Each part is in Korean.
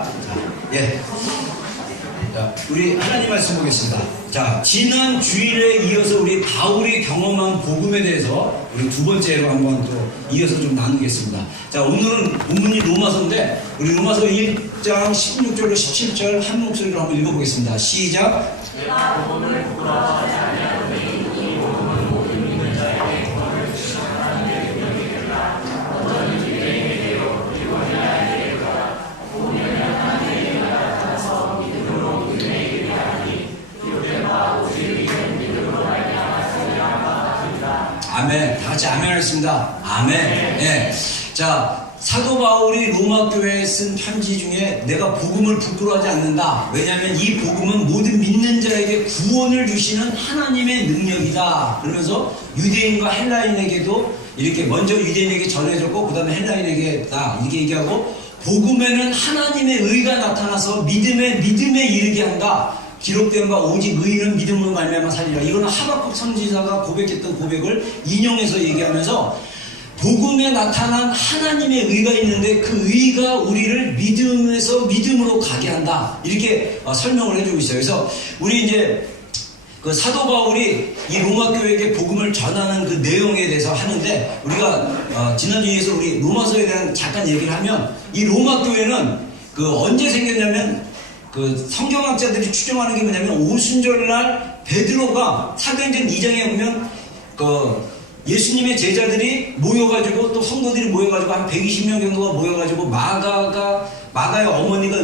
자, 예. 자, 우리 하나님 말씀 보겠습니다. 자, 지난 주일에 이어서 우리 바울이 경험한 복음에 대해서 우리 두 번째로 한번 또 이어서 좀 나누겠습니다. 자, 오늘은 본문이 로마서인데 우리 로마서 1장 16절로 17절 한 목소리로 한번 읽어보겠습니다. 시작. 제가 복음을 부끄러워하지 아니하노니 이 복음은 모든 믿는 자에게 구원을 주시는 하나님의 능력이 되라. 어떤 유대인에게로 그리고 헬라인에게로라. 복음은 하나님에게 나타나서 믿음으로 믿음에 이르게 하니 기록된 오직 이는 믿음으로 말미암아 살리라 같으리라. 아멘. 다 같이 아멘 하겠습니다. 아멘. 예. 자, 사도 바울이 로마 교회에 쓴 편지 중에 내가 복음을 부끄러워하지 않는다. 왜냐하면 이 복음은 모든 믿는 자에게 구원을 주시는 하나님의 능력이다. 그러면서 유대인과 헬라인에게도 이렇게 먼저 유대인에게 전해졌고 그 다음에 헬라인에게다 이렇게 얘기하고 복음에는 하나님의 의가 나타나서 믿음에 이르게 한다. 기록된 바 오직 의인은 믿음으로 말미암아 살리라. 이거는 하박국 선지자가 고백했던 고백을 인용해서 얘기하면서 복음에 나타난 하나님의 의가 있는데 그 의가 우리를 믿음에서 믿음으로 가게 한다. 이렇게 설명을 해주고 있어요. 그래서 우리 이제 그 사도 바울이 이 로마 교회에게 복음을 전하는 그 내용에 대해서 하는데 우리가 지난주에서 우리 로마서에 대한 잠깐 얘기를 하면 이 로마 교회는 그 언제 생겼냐면 그 성경학자들이 추정하는 게 뭐냐면 오순절날 베드로가 사도행전 2장에 보면 그 예수님의 제자들이 모여가지고 또 성도들이 모여가지고 한 120명 정도가 모여가지고 마가의 어머니가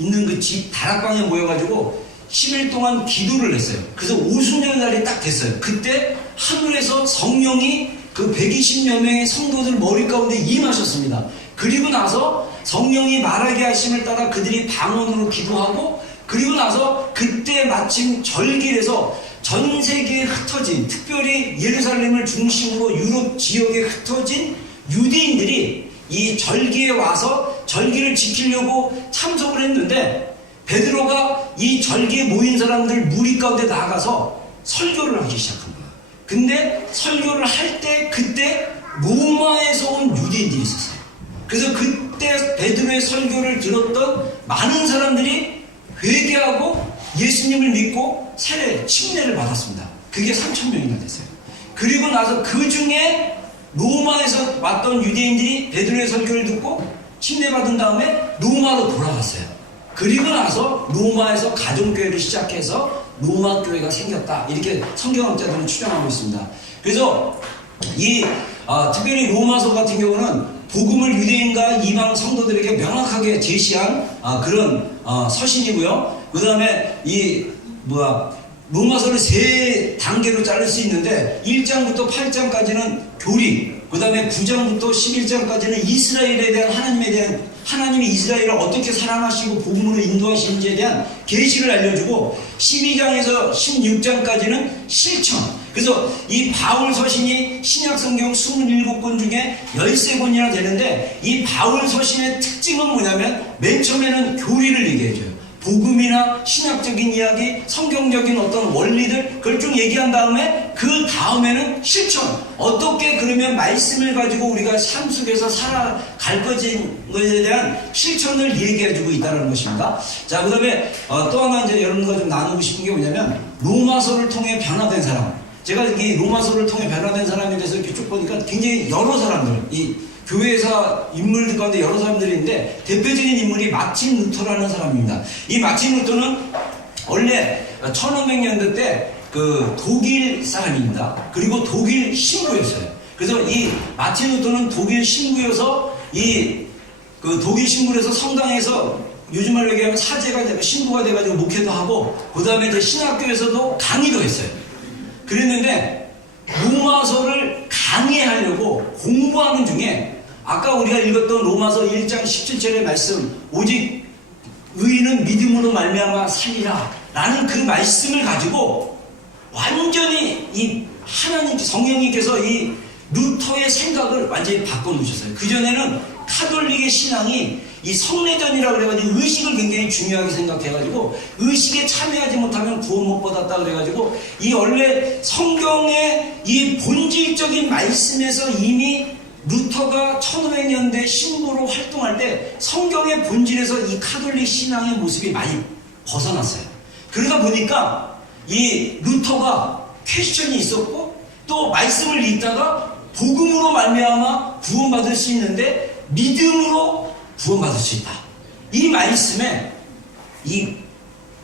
있는 그 집 다락방에 모여가지고 10일 동안 기도를 했어요. 그래서 오순절 날이 딱 됐어요. 그때 하늘에서 성령이 그 120여 명의 성도들 머리 가운데 임하셨습니다. 그리고 나서 성령이 말하게 하심을 따라 그들이 방언으로 기도하고 그리고 나서 그때 마침 절길에서 전 세계에 흩어진 특별히 예루살렘을 중심으로 유럽 지역에 흩어진 유대인들이 이 절기에 와서 절기를 지키려고 참석을 했는데 베드로가 이 절기에 모인 사람들 무리 가운데 나가서 설교를 하기 시작한 거야. 근데 설교를 할 때 그때 로마에서 온 유대인들이 있었어요. 그래서 그때 베드로의 설교를 들었던 많은 사람들이 회개하고 예수님을 믿고 침례를 받았습니다. 그게 3,000명이나 됐어요. 그리고 나서 그 중에 로마에서 왔던 유대인들이 베드로의 설교를 듣고 침례받은 다음에 로마로 돌아갔어요. 그리고 나서 로마에서 가정교회를 시작해서 로마 교회가 생겼다. 이렇게 성경학자들은 추정하고 있습니다. 그래서 특별히 로마서 같은 경우는 복음을 유대인과 이방 성도들에게 명확하게 제시한 그런 서신이고요. 그 다음에 로마서를 세 단계로 자를 수 있는데 1장부터 8장까지는 교리, 그 다음에 9장부터 11장까지는 이스라엘에 대한 하나님이 이스라엘을 어떻게 사랑하시고 복음으로 인도하시는지에 대한 계시를 알려주고 12장에서 16장까지는 실천. 그래서 이 바울 서신이 신약 성경 27권 중에 13권이나 되는데 이 바울 서신의 특징은 뭐냐면 맨 처음에는 교리를 얘기해줘요. 복음이나 신학적인 이야기, 성경적인 어떤 원리들 그걸 쭉 얘기한 다음에 그 다음에는 실천. 어떻게 그러면 말씀을 가지고 우리가 삶 속에서 살아갈 것에 대한 실천을 얘기해주고 있다는 것입니다. 자, 그 다음에 또 하나 이제 여러분과 좀 나누고 싶은 게 뭐냐면 로마서를 통해 변화된 사람. 제가 이 로마서를 통해 변화된 사람에 대해서 이렇게 쭉 보니까 굉장히 여러 사람들, 이 교회사 인물들 가운데 여러 사람들이 있는데 대표적인 인물이 마틴 루터라는 사람입니다. 이 마틴 루터는 원래 1500년대 때 그 독일 사람입니다. 그리고 독일 신부였어요. 그래서 이 마틴 루터는 독일 신부여서 그 독일 신부에서 성당에서 요즘 말로 얘기하면 사제가 되고 신부가 돼가지고 목회도 하고 그 다음에 이제 신학교에서도 강의도 했어요. 그랬는데 로마서를 강의하려고 공부하는 중에 아까 우리가 읽었던 로마서 1장 17절의 말씀 오직 의인은 믿음으로 말미암아 살리라 라는 그 말씀을 가지고 완전히 이 하나님 성령님께서 이 루터의 생각을 완전히 바꿔놓으셨어요. 그전에는 카톨릭의 신앙이 이 성례전이라고 그래가지고 의식을 굉장히 중요하게 생각해가지고 의식에 참여하지 못하면 구원 못 받았다 그래가지고 이 원래 성경의 이 본질적인 말씀에서 이미 루터가 1500년대 신부로 활동할 때 성경의 본질에서 이 카톨릭 신앙의 모습이 많이 벗어났어요. 그러다 보니까 이 루터가 퀘스천이 있었고 또 말씀을 읽다가 복음으로 말미암아 구원받을 수 있는데 믿음으로 구원받을 수 있다. 이 말씀에 이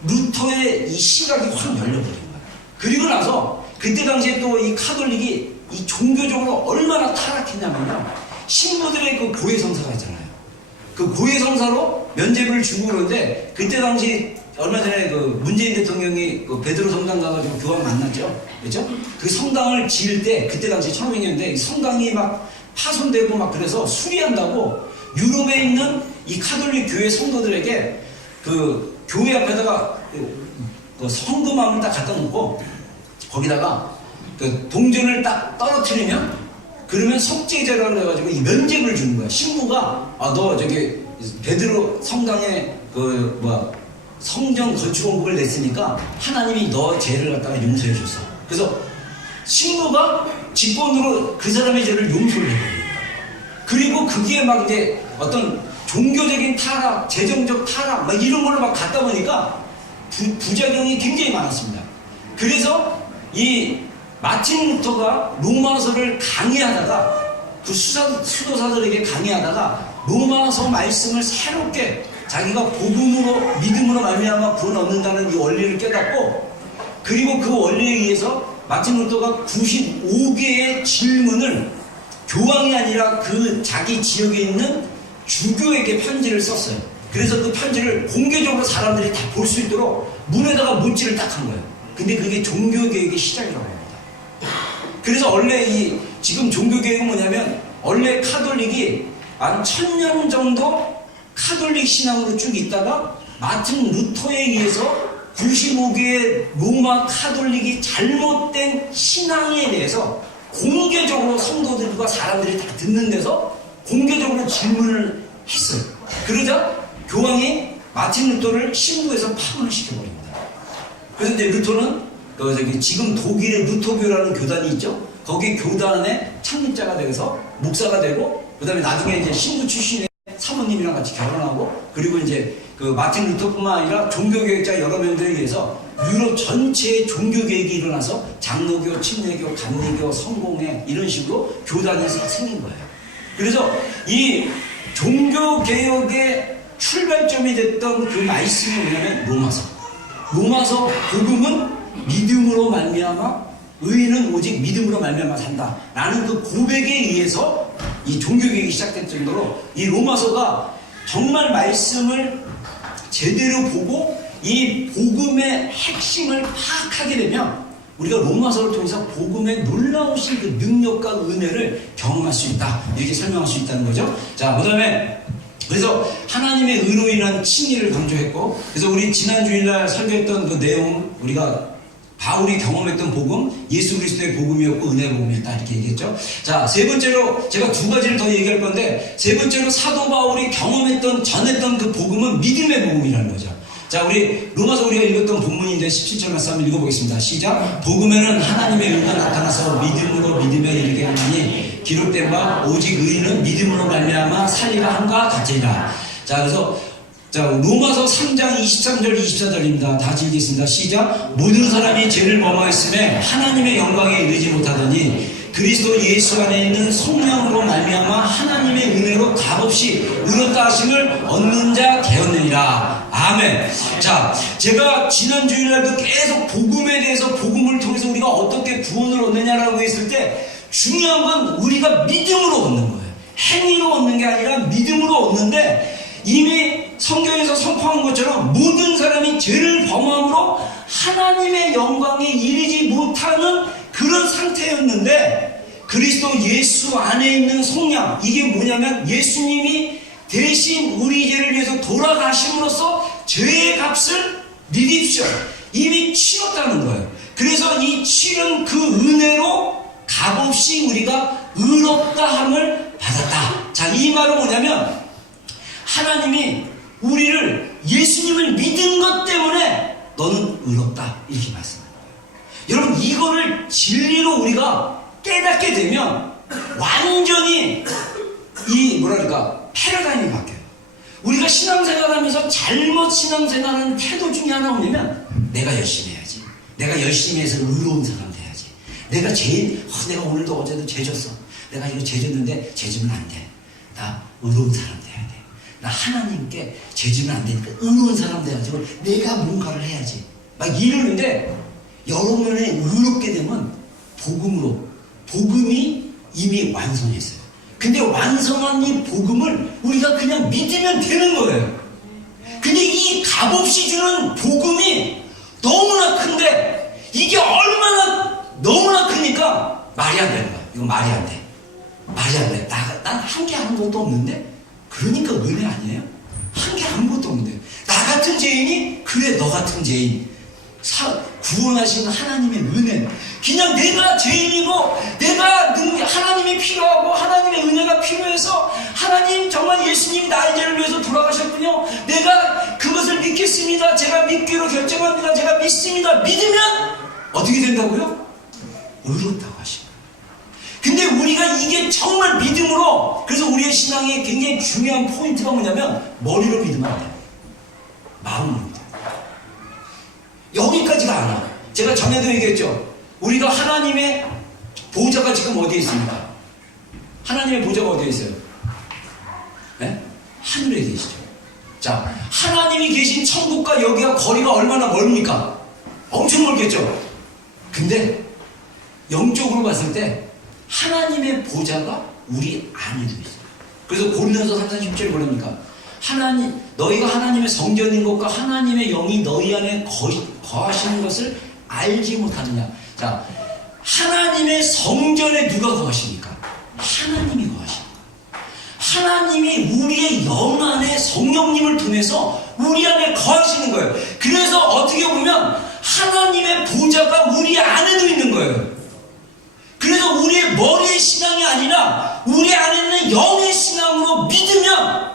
루터의 이 시각이 확 열려버린 거예요. 그리고 나서 그때 당시에 또 이 카톨릭이 이 종교적으로 얼마나 타락했냐면요. 신부들의 그 고해성사가 있잖아요. 그 고해성사로 면죄부를 주고 그러는데 그때 당시 얼마 전에 그 문재인 대통령이 그 베드로 성당 가가지고 교황 만났죠. 그렇죠? 그 성당을 지을 때 그때 당시 1500년대 성당이 막 파손되고 막 그래서 수리한다고 유럽에 있는 이 카톨릭 교회 성도들에게 그 교회 앞에다가 그 성금함을 딱 갖다 놓고 거기다가 그 동전을 딱 떨어뜨리면 그러면 속죄제라고 해가지고 이 면죄부를 주는 거야. 신부가 너 저기 베드로 성당에 그 성전 건축원금을 냈으니까 하나님이 너 죄를 갖다가 용서해 줬어. 그래서 신부가 직권으로 그 사람의 죄를 용서를 해버려요. 그리고 그게 막 이제 어떤 종교적인 타락, 재정적 타락 막 이런 걸로 막 갔다 보니까 부작용이 굉장히 많았습니다. 그래서 이 마틴 루터가 로마서를 강의하다가 그 수도사들에게 강의하다가 로마서 말씀을 새롭게 자기가 복음으로 믿음으로 말미암아 구원 얻는다는 이 원리를 깨닫고 그리고 그 원리에 의해서 마틴 루터가 95개의 질문을 교황이 아니라 그 자기 지역에 있는 주교에게 편지를 썼어요. 그래서 그 편지를 공개적으로 사람들이 다 볼 수 있도록 문에다가 문지를 딱 한 거예요. 근데 그게 종교개혁의 시작이라고 합니다. 그래서 원래 이 지금 종교개혁은 뭐냐면 원래 카톨릭이 한 1000년 정도 카톨릭 신앙으로 쭉 있다가 마틴 루터에 의해서 95개의 로마 카톨릭이 잘못된 신앙에 대해서 공개적으로 성도들과 사람들이 다 듣는 데서 공개적으로 질문을 했어요. 그러자 교황이 마틴 루터를 신부에서 파문을 시켜버립니다. 그래서 이제 루터는 지금 독일의 루터교라는 교단이 있죠. 거기 교단의 창립자가 되어서 목사가 되고 그 다음에 나중에 이제 신부 출신의 사모님이랑 같이 결혼하고 그리고 이제 그 마틴 루터뿐만 아니라 종교개혁자 여러 명들에 의해서 유럽 전체의 종교개혁이 일어나서 장로교, 침례교, 감리교, 성공회 이런 식으로 교단이 생긴 거예요. 그래서 이 종교개혁의 출발점이 됐던 그 말씀이 뭐냐면 로마서 복음은 믿음으로 말미암아 의인은 오직 믿음으로 말미암아 산다 라는 그 고백에 의해서 이 종교개혁이 시작될 정도로 이 로마서가 정말 말씀을 제대로 보고 이 복음의 핵심을 파악하게 되면 우리가 로마서를 통해서 복음의 놀라우신 그 능력과 은혜를 경험할 수 있다 이렇게 설명할 수 있다는 거죠. 자, 그 다음에 그래서 하나님의 의로 인한 칭의를 강조했고 그래서 우리 지난 주일날 설교했던 그 내용 우리가 바울이 경험했던 복음, 예수 그리스도의 복음이었고 은혜의 복음이었다 이렇게 얘기했죠. 자, 세 번째로 제가 두 가지를 더 얘기할 건데 세 번째로 사도 바울이 전했던 그 복음은 믿음의 복음이라는 거죠. 자, 우리 로마서 우리가 읽었던 본문인데 17절 말씀 한번 읽어보겠습니다. 시작. 복음에는 하나님의 의가 나타나서 믿음으로 믿음에 이르게 하니 기록된 바 오직 의인은 믿음으로 말미암아 살리라 함과 같으리라. 자, 그래서 자, 로마서 3장 23절 24절입니다. 다 읽겠습니다. 시작. 모든 사람이 죄를 범하였음에 하나님의 영광에 이르지 못하더니 그리스도 예수 안에 있는 성령으로 말미암아 하나님의 은혜로 값없이 의롭다 하심을 얻는 자 되었느니라. 아멘. 자, 제가 지난 주일날도 계속 복음에 대해서 복음을 통해서 우리가 어떻게 구원을 얻느냐라고 했을 때 중요한 건 우리가 믿음으로 얻는 거예요. 행위로 얻는 게 아니라 믿음으로 얻는데 이미 성경에서 선포한 것처럼 모든 사람이 죄를 범함으로 하나님의 영광에 이르지 못하는 그런 상태였는데 그리스도 예수 안에 있는 속량 이게 뭐냐면 예수님이 대신 우리 죄를 위해서 돌아가심으로써 죄의 값을 리딥션 이미 치렀다는 거예요. 그래서 이 치른 그 은혜로 값없이 우리가 의롭다함을 받았다. 자, 이 말은 뭐냐면 하나님이 우리를 예수님을 믿은 것 때문에 너는 의롭다 이렇게 말씀합니다. 여러분 이거를 진리로 우리가 깨닫게 되면 완전히 이 뭐랄까 패러다임이 바뀌어요. 우리가 신앙생활하면서 잘못 신앙생활하는 태도 중에 하나 뭐냐면 내가 열심히 해야지. 내가 열심히 해서 의로운 사람 돼야지. 내가 죄인, 내가 오늘도 어제도 죄졌어. 내가 이거 죄졌는데 죄지면 안 돼. 나 의로운 사람 돼야 돼. 나 하나님께 죄지면 안 되니까 의로운 사람 돼가지고 내가 뭔가를 해야지. 막 이러는데 여러분이 의롭게 되면 복음이 이미 완성했어요. 근데 완성한 이 복음을 우리가 그냥 믿으면 되는 거예요. 근데 이 값없이 주는 복음이 너무나 큰데 이게 얼마나 너무나 크니까 말이 안 되는 거야. 이거 말이 안 돼. 말이 안 돼. 난 한 게 아무것도 없는데? 그러니까 은혜 아니에요? 한 게 아무것도 없는데. 나 같은 죄인이? 그래, 너 같은 죄인. 구원하신 하나님의 은혜. 그냥 내가 죄인이고, 내가 하나님이 필요하고, 하나님의 은혜가 필요해서, 하나님 정말 예수님이 나의 죄를 위해서 돌아가셨군요. 내가 그것을 믿겠습니다. 제가 믿기로 결정합니다. 제가 믿습니다. 믿으면 어떻게 된다고요? 의롭다고 하십니다. 근데 우리가 이게 정말 믿음으로, 그래서 우리의 신앙의 굉장히 중요한 포인트가 뭐냐면 머리로 믿으면 안 돼요. 마음으로 믿어요. 여기까지가 안 와. 제가 전에도 얘기했죠. 우리가 하나님의 보좌가 지금 어디에 있습니까? 하나님의 보좌가 어디에 있어요? 네? 하늘에 계시죠. 자, 하나님이 계신 천국과 여기가 거리가 얼마나 멀습니까? 엄청 멀겠죠. 근데 영적으로 봤을 때 하나님의 보좌가 우리 안에도 있어요. 그래서 고린도서 3장 10절에 뭐랍니까? 너희가 하나님의 성전인 것과 하나님의 영이 너희 안에 거하시는 것을 알지 못하느냐. 자, 하나님의 성전에 누가 거하십니까? 하나님이 거하십니다. 하나님이 우리의 영 안에 성령님을 통해서 우리 안에 거하시는 거예요. 그래서 어떻게 보면 하나님의 보좌가 우리 안에도 있는 거예요. 그래서 우리의 머리의 신앙이 아니라 우리 안에 있는 영의 신앙으로 믿으면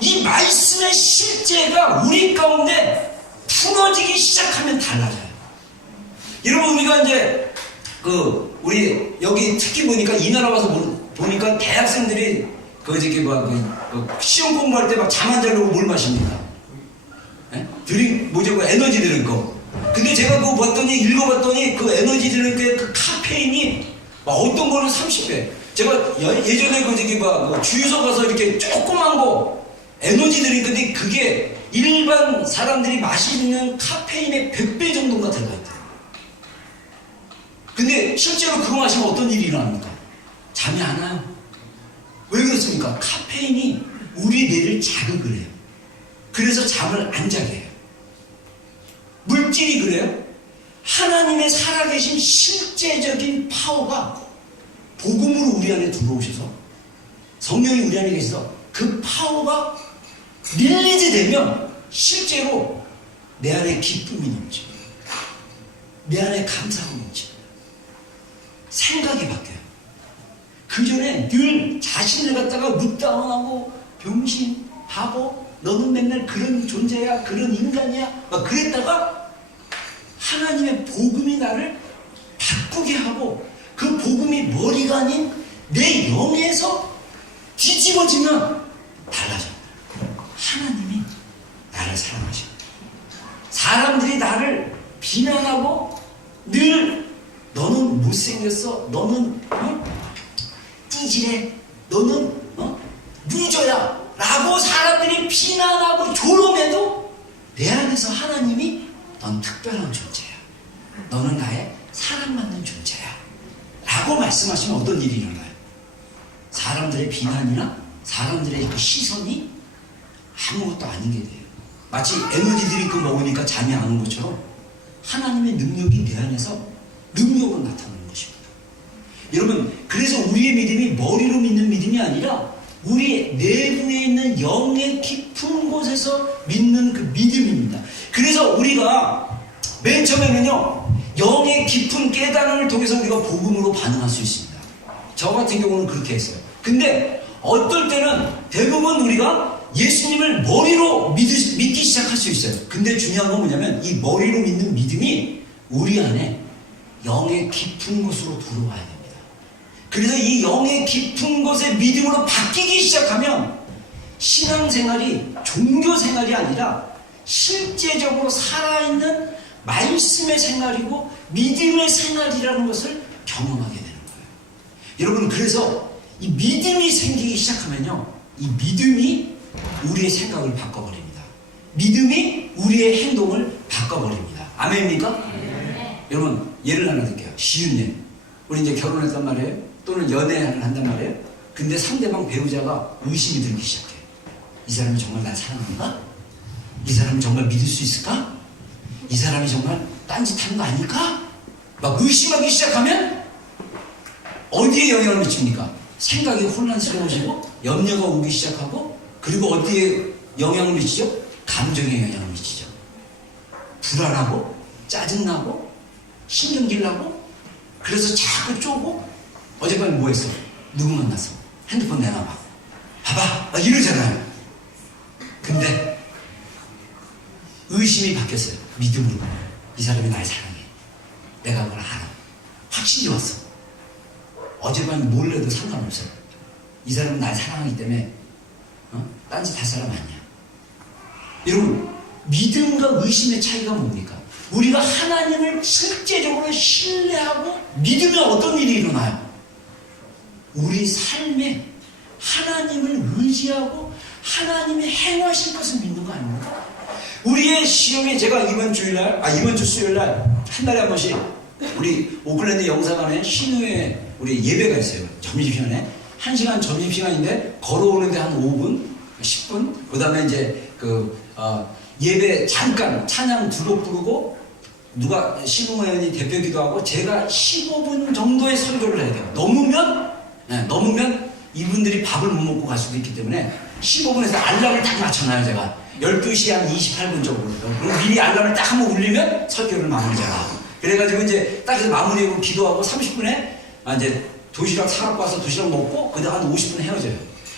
이 말씀의 실제가 우리 가운데 풀어지기 시작하면 달라져요. 여러분, 우리가 이제 우리 여기 특히 보니까 이 나라 와서 보니까 대학생들이 시험 공부할 때 막 잠 안 자려고 뭘 마십니까? 에너지 드링크. 근데 제가 그거 읽어봤더니 그 에너지 드링크의 그 카페인이 막 어떤 거는 30배. 제가 예전에 주유소 가서 이렇게 조그만 거 에너지 드링크인데 그게 일반 사람들이 마시는 카페인의 100배 정도가 들어가 있대요. 근데 실제로 그거 마시면 어떤 일이 일어납니까? 잠이 안 와요. 왜 그렇습니까? 카페인이 우리 뇌를 자극을 해요. 그래서 잠을 안 자게 해요. 물질이 그래요. 하나님의 살아계신 실제적인 파워가 복음으로 우리 안에 들어오셔서 성령이 우리 안에 계셔서 그 파워가 릴리즈 되면 실제로 내 안에 기쁨이 넘칩니다. 내 안에 감사가 넘칩니다. 생각이 바뀌어요. 그 전에 늘 자신을 갖다가 묻다운하고 병신, 바보, 너는 맨날 그런 존재야, 그런 인간이야 막 그랬다가 하나님의 복음이 나를 바꾸게 하고 그 복음이 머리가 아닌 내 영에서 뒤집어지면 달라져요. 하나님이 나를 사랑하십니다. 사람들이 나를 비난하고 늘 너는 못생겼어, 너는 찌질해, 너는 루저야 라고 사람들이 비난하고 조롱해도 내 안에서 하나님이 넌 특별한 존재야, 너는 나의 사랑받는 존재야 라고 말씀하시면 어떤 일이 일어나요? 사람들의 비난이나 사람들의 그 시선이 아무것도 아닌 게 돼요. 마치 에너지 드링크 먹으니까 잠이 안 오는 것처럼 하나님의 능력이 내 안에서 능력으로 나타나는 것입니다. 여러분, 그래서 우리의 믿음이 머리로 믿는 믿음이 아니라 우리 내부에 있는 영의 깊은 곳에서 믿는 그 믿음입니다. 그래서 우리가 맨 처음에는요, 영의 깊은 깨달음을 통해서 우리가 복음으로 반응할 수 있습니다. 저 같은 경우는 그렇게 했어요. 근데 어떨 때는 대부분 우리가 예수님을 머리로 믿기 시작할 수 있어요. 근데 중요한 건 뭐냐면 이 머리로 믿는 믿음이 우리 안에 영의 깊은 곳으로 들어와야 됩니다. 그래서 이 영의 깊은 곳의 믿음으로 바뀌기 시작하면 신앙생활이 종교생활이 아니라 실제적으로 살아있는 말씀의 생활이고 믿음의 생활이라는 것을 경험하게 되는 거예요. 여러분, 그래서 이 믿음이 생기기 시작하면요, 이 믿음이 우리의 생각을 바꿔버립니다. 믿음이 우리의 행동을 바꿔버립니다. 아멘입니까? 네. 여러분, 예를 하나 들게요. 쉬운 예. 우리 이제 결혼했단 말이에요. 또는 연애를 한단 말이에요. 근데 상대방 배우자가 의심이 들기 시작해. 이 사람이 정말 날 사랑하는가? 이 사람이 정말 믿을 수 있을까? 이 사람이 정말 딴짓하는 거 아닐까? 막 의심하기 시작하면 어디에 영향을 미칩니까? 생각이 혼란스러워지고 염려가 오기 시작하고, 그리고 어디에 영향을 미치죠? 감정에 영향을 미치죠. 불안하고 짜증나고 신경질 나고, 그래서 자꾸 쪼고. 어젯밤에 뭐 했어? 누구 만났어? 핸드폰 내놔봐. 봐봐. 막 이러잖아요. 근데 의심이 바뀌었어요. 믿음으로. 이 사람이 날 사랑해. 내가 그걸 알아. 확신이 왔어. 어젯밤에 뭘 해도 상관없어요. 이 사람은 날 사랑하기 때문에 딴짓 할 사람 아니야. 여러분, 믿음과 의심의 차이가 뭡니까? 우리가 하나님을 실제적으로 신뢰하고 믿으면 어떤 일이 일어나요? 우리 삶에 하나님을 의지하고 하나님이 행하실 것을 믿는 거 아닙니까? 우리의 시험에 제가 이번 주 수요일날 한 달에 한 번씩 우리 오클랜드 영사관에 신우회 우리 예배가 있어요. 점심시간에 1시간 점심시간인데 걸어오는데 한 5분, 10분. 그 다음에 이제 예배 잠깐 찬양 2곡 부르고 누가 신우회원이 대표 기도하고 제가 15분 정도의 설교를 해야 돼요. 넘으면 이분들이 밥을 못 먹고 갈 수도 있기 때문에 15분에서 알람을 딱 맞춰놔요. 제가 12시 한 28분 정도. 그럼 미리 알람을 딱 한번 울리면 설교를 마무리하라. 그래가지고 이제 딱 해서 마무리하고 기도하고 30분에 이제 도시락 사갖고 와서 도시락 먹고 그다음 한 50분 헤어져요.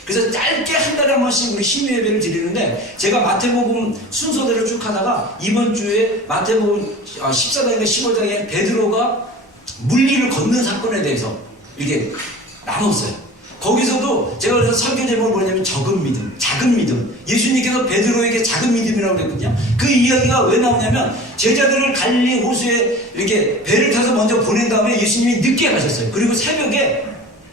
그래서 짧게 한 달에 한 번씩 우리 신뢰 예배를 드리는데, 제가 마태복음 순서대로 쭉 하다가 이번 주에 마태복음 14장인가 15장에 베드로가 물리를 걷는 사건에 대해서 이렇게 나눴어요. 거기서도 제가 그래서 설교 제목을 뭐냐면 작은 믿음. 예수님께서 베드로에게 작은 믿음이라고 그랬거든요. 그 이야기가 왜 나오냐면, 제자들을 갈릴리 호수에 이렇게 배를 타서 먼저 보낸 다음에 예수님이 늦게 가셨어요. 그리고 새벽에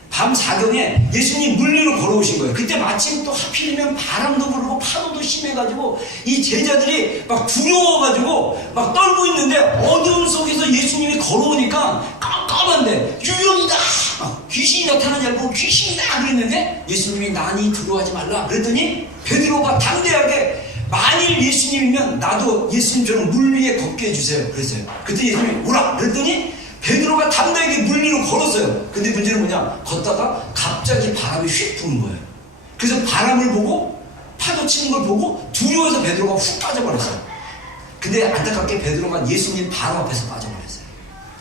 밤 4경에 예수님이 물 위로 걸어오신 거예요. 그때 마침 또 하필이면 바람도 불고 파도도 심해가지고 이 제자들이 막 두려워가지고 막 떨고 있는데, 어두운 속에서 예수님이 걸어오니까 깜깜한데 유령이다, 귀신이 나타나지 않고 귀신이다 그랬는데, 예수님이 나니 두려워하지 말라 그랬더니 베드로가 담대하게, 만일 예수님이면 나도 예수님처럼 물 위에 걷게 해주세요 그랬어요. 그때 예수님이 오라 그랬더니 베드로가 담대하게 물 위로 걸었어요. 근데 문제는 뭐냐, 걷다가 갑자기 바람이 휙 부는 거예요. 그래서 바람을 보고 파도 치는 걸 보고 두려워서 베드로가 훅 빠져버렸어요. 근데 안타깝게 베드로가 예수님 바로 앞에서 빠져버렸어요.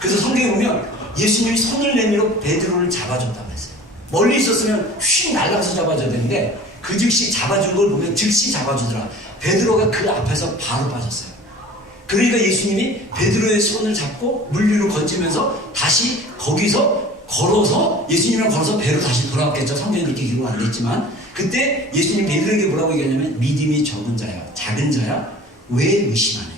그래서 성경에 보면 예수님이 손을 내밀어 베드로를 잡아줬다고 했어요. 멀리 있었으면 휙 날아가서 잡아줘야 되는데 그 즉시 잡아준 걸 보면 즉시 잡아주더라. 베드로가 그 앞에서 바로 빠졌어요. 그러니까 예수님이 베드로의 손을 잡고 물 위로 건지면서 다시 거기서 걸어서, 예수님이랑 걸어서 배로 다시 돌아왔겠죠. 성경에 그렇게 기록 안 됐지만, 그때 예수님 베드로에게 뭐라고 얘기하냐면, 믿음이 적은 자야, 작은 자야, 왜 의심하느냐.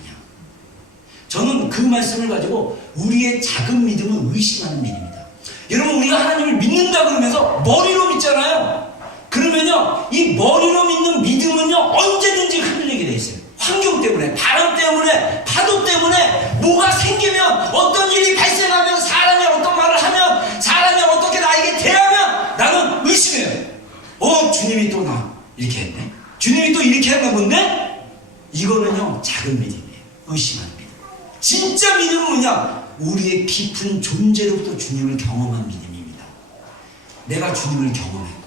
저는 그 말씀을 가지고 우리의 작은 믿음은 의심하는 믿음이다. 여러분, 우리가 하나님을 믿는다 그러면서 머리로 믿잖아요. 그러면요, 이 머리로 믿는 믿음은요, 언제든지 흔들리게 돼 있어요. 환경 때문에, 바람 때문에, 파도 때문에, 뭐가 생기면, 어떤 일이 발생하면, 사람이 어떤 말을 하면, 사람이 어떻게 나에게 대하면 나는 의심해요. 주님이 또 나 이렇게 했네, 주님이 또 이렇게 했나 본데. 이거는요, 작은 믿음이에요. 의심하는 믿음. 진짜 믿음은 뭐냐, 우리의 깊은 존재로부터 주님을 경험한 믿음입니다. 내가 주님을 경험했고,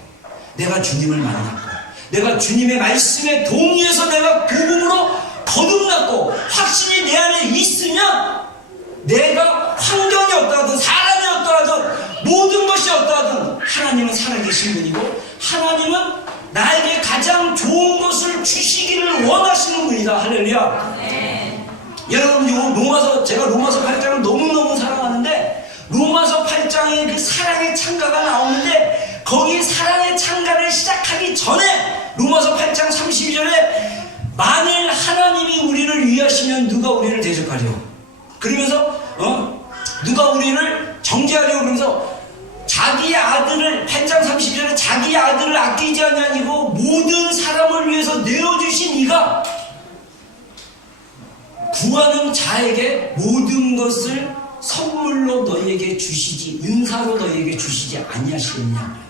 내가 주님을 만났고, 내가 주님의 말씀에 동의해서 내가 복음으로 거듭났고 확신이 내 안에 있으면, 내가 환경이 어떠하든 사람이 어떠하든 모든 것이 어떠하든 하나님은 살아계신 분이고, 하나님은 나에게 가장 좋은 것을 주시기를 원하시는 분이다. 할렐루야. 네. 여러분, 제가 로마서 8장을 너무너무 사랑하는데, 로마서 8장에 그 사랑의 창가가 나오는데 거기 사랑의 창가를 시작하기 전에 로마서 8장 32절에 만일 하나님이 우리를 위하시면 누가 우리를 대적하려? 그러면서 누가 우리를 정죄하려? 그러면서 자기 아들을 8장 32절에 자기 아들을 아끼지 아니하고 모든 사람을 위해서 내어주신 이가 구하는 자에게 모든 것을 선물로 너희에게 주시지 은사로 너희에게 주시지 아니하시겠냐.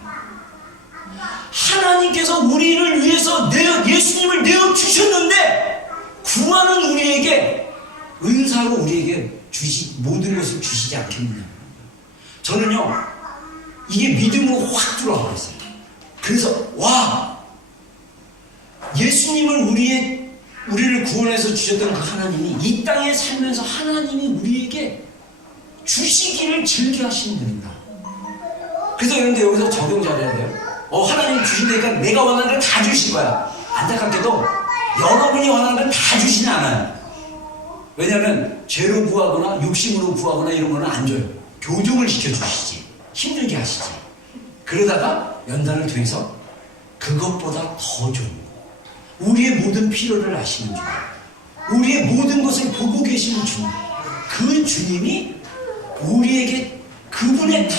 하나님께서 우리를 위해서 예수님을 내어주셨는데 구하는 우리에게 은사로 우리에게 모든 것을 주시지 않겠느냐. 저는요 이게 믿음으로 확 들어와 버렸어요. 그래서 예수님을 우리를 구원해서 주셨던 그 하나님이 이 땅에 살면서 하나님이 우리에게 주시기를 즐겨하시는 분입니다. 그래서 여러분들 여기서 적용 잘해야 돼요. 하나님이 주신다니까 내가 원하는 걸 다 주실 거야. 안타깝게도 여러분이 원하는 걸 다 주시지 않아요. 왜냐하면 죄로 구하거나 욕심으로 구하거나 이런 거는 안 줘요. 교정을 시켜주시지, 힘들게 하시지. 그러다가 연단을 통해서 그것보다 더 좋은 거, 우리의 모든 필요를 아시는 주님, 우리의 모든 것을 보고 계시는 주님, 그 주님이 우리에게 그분의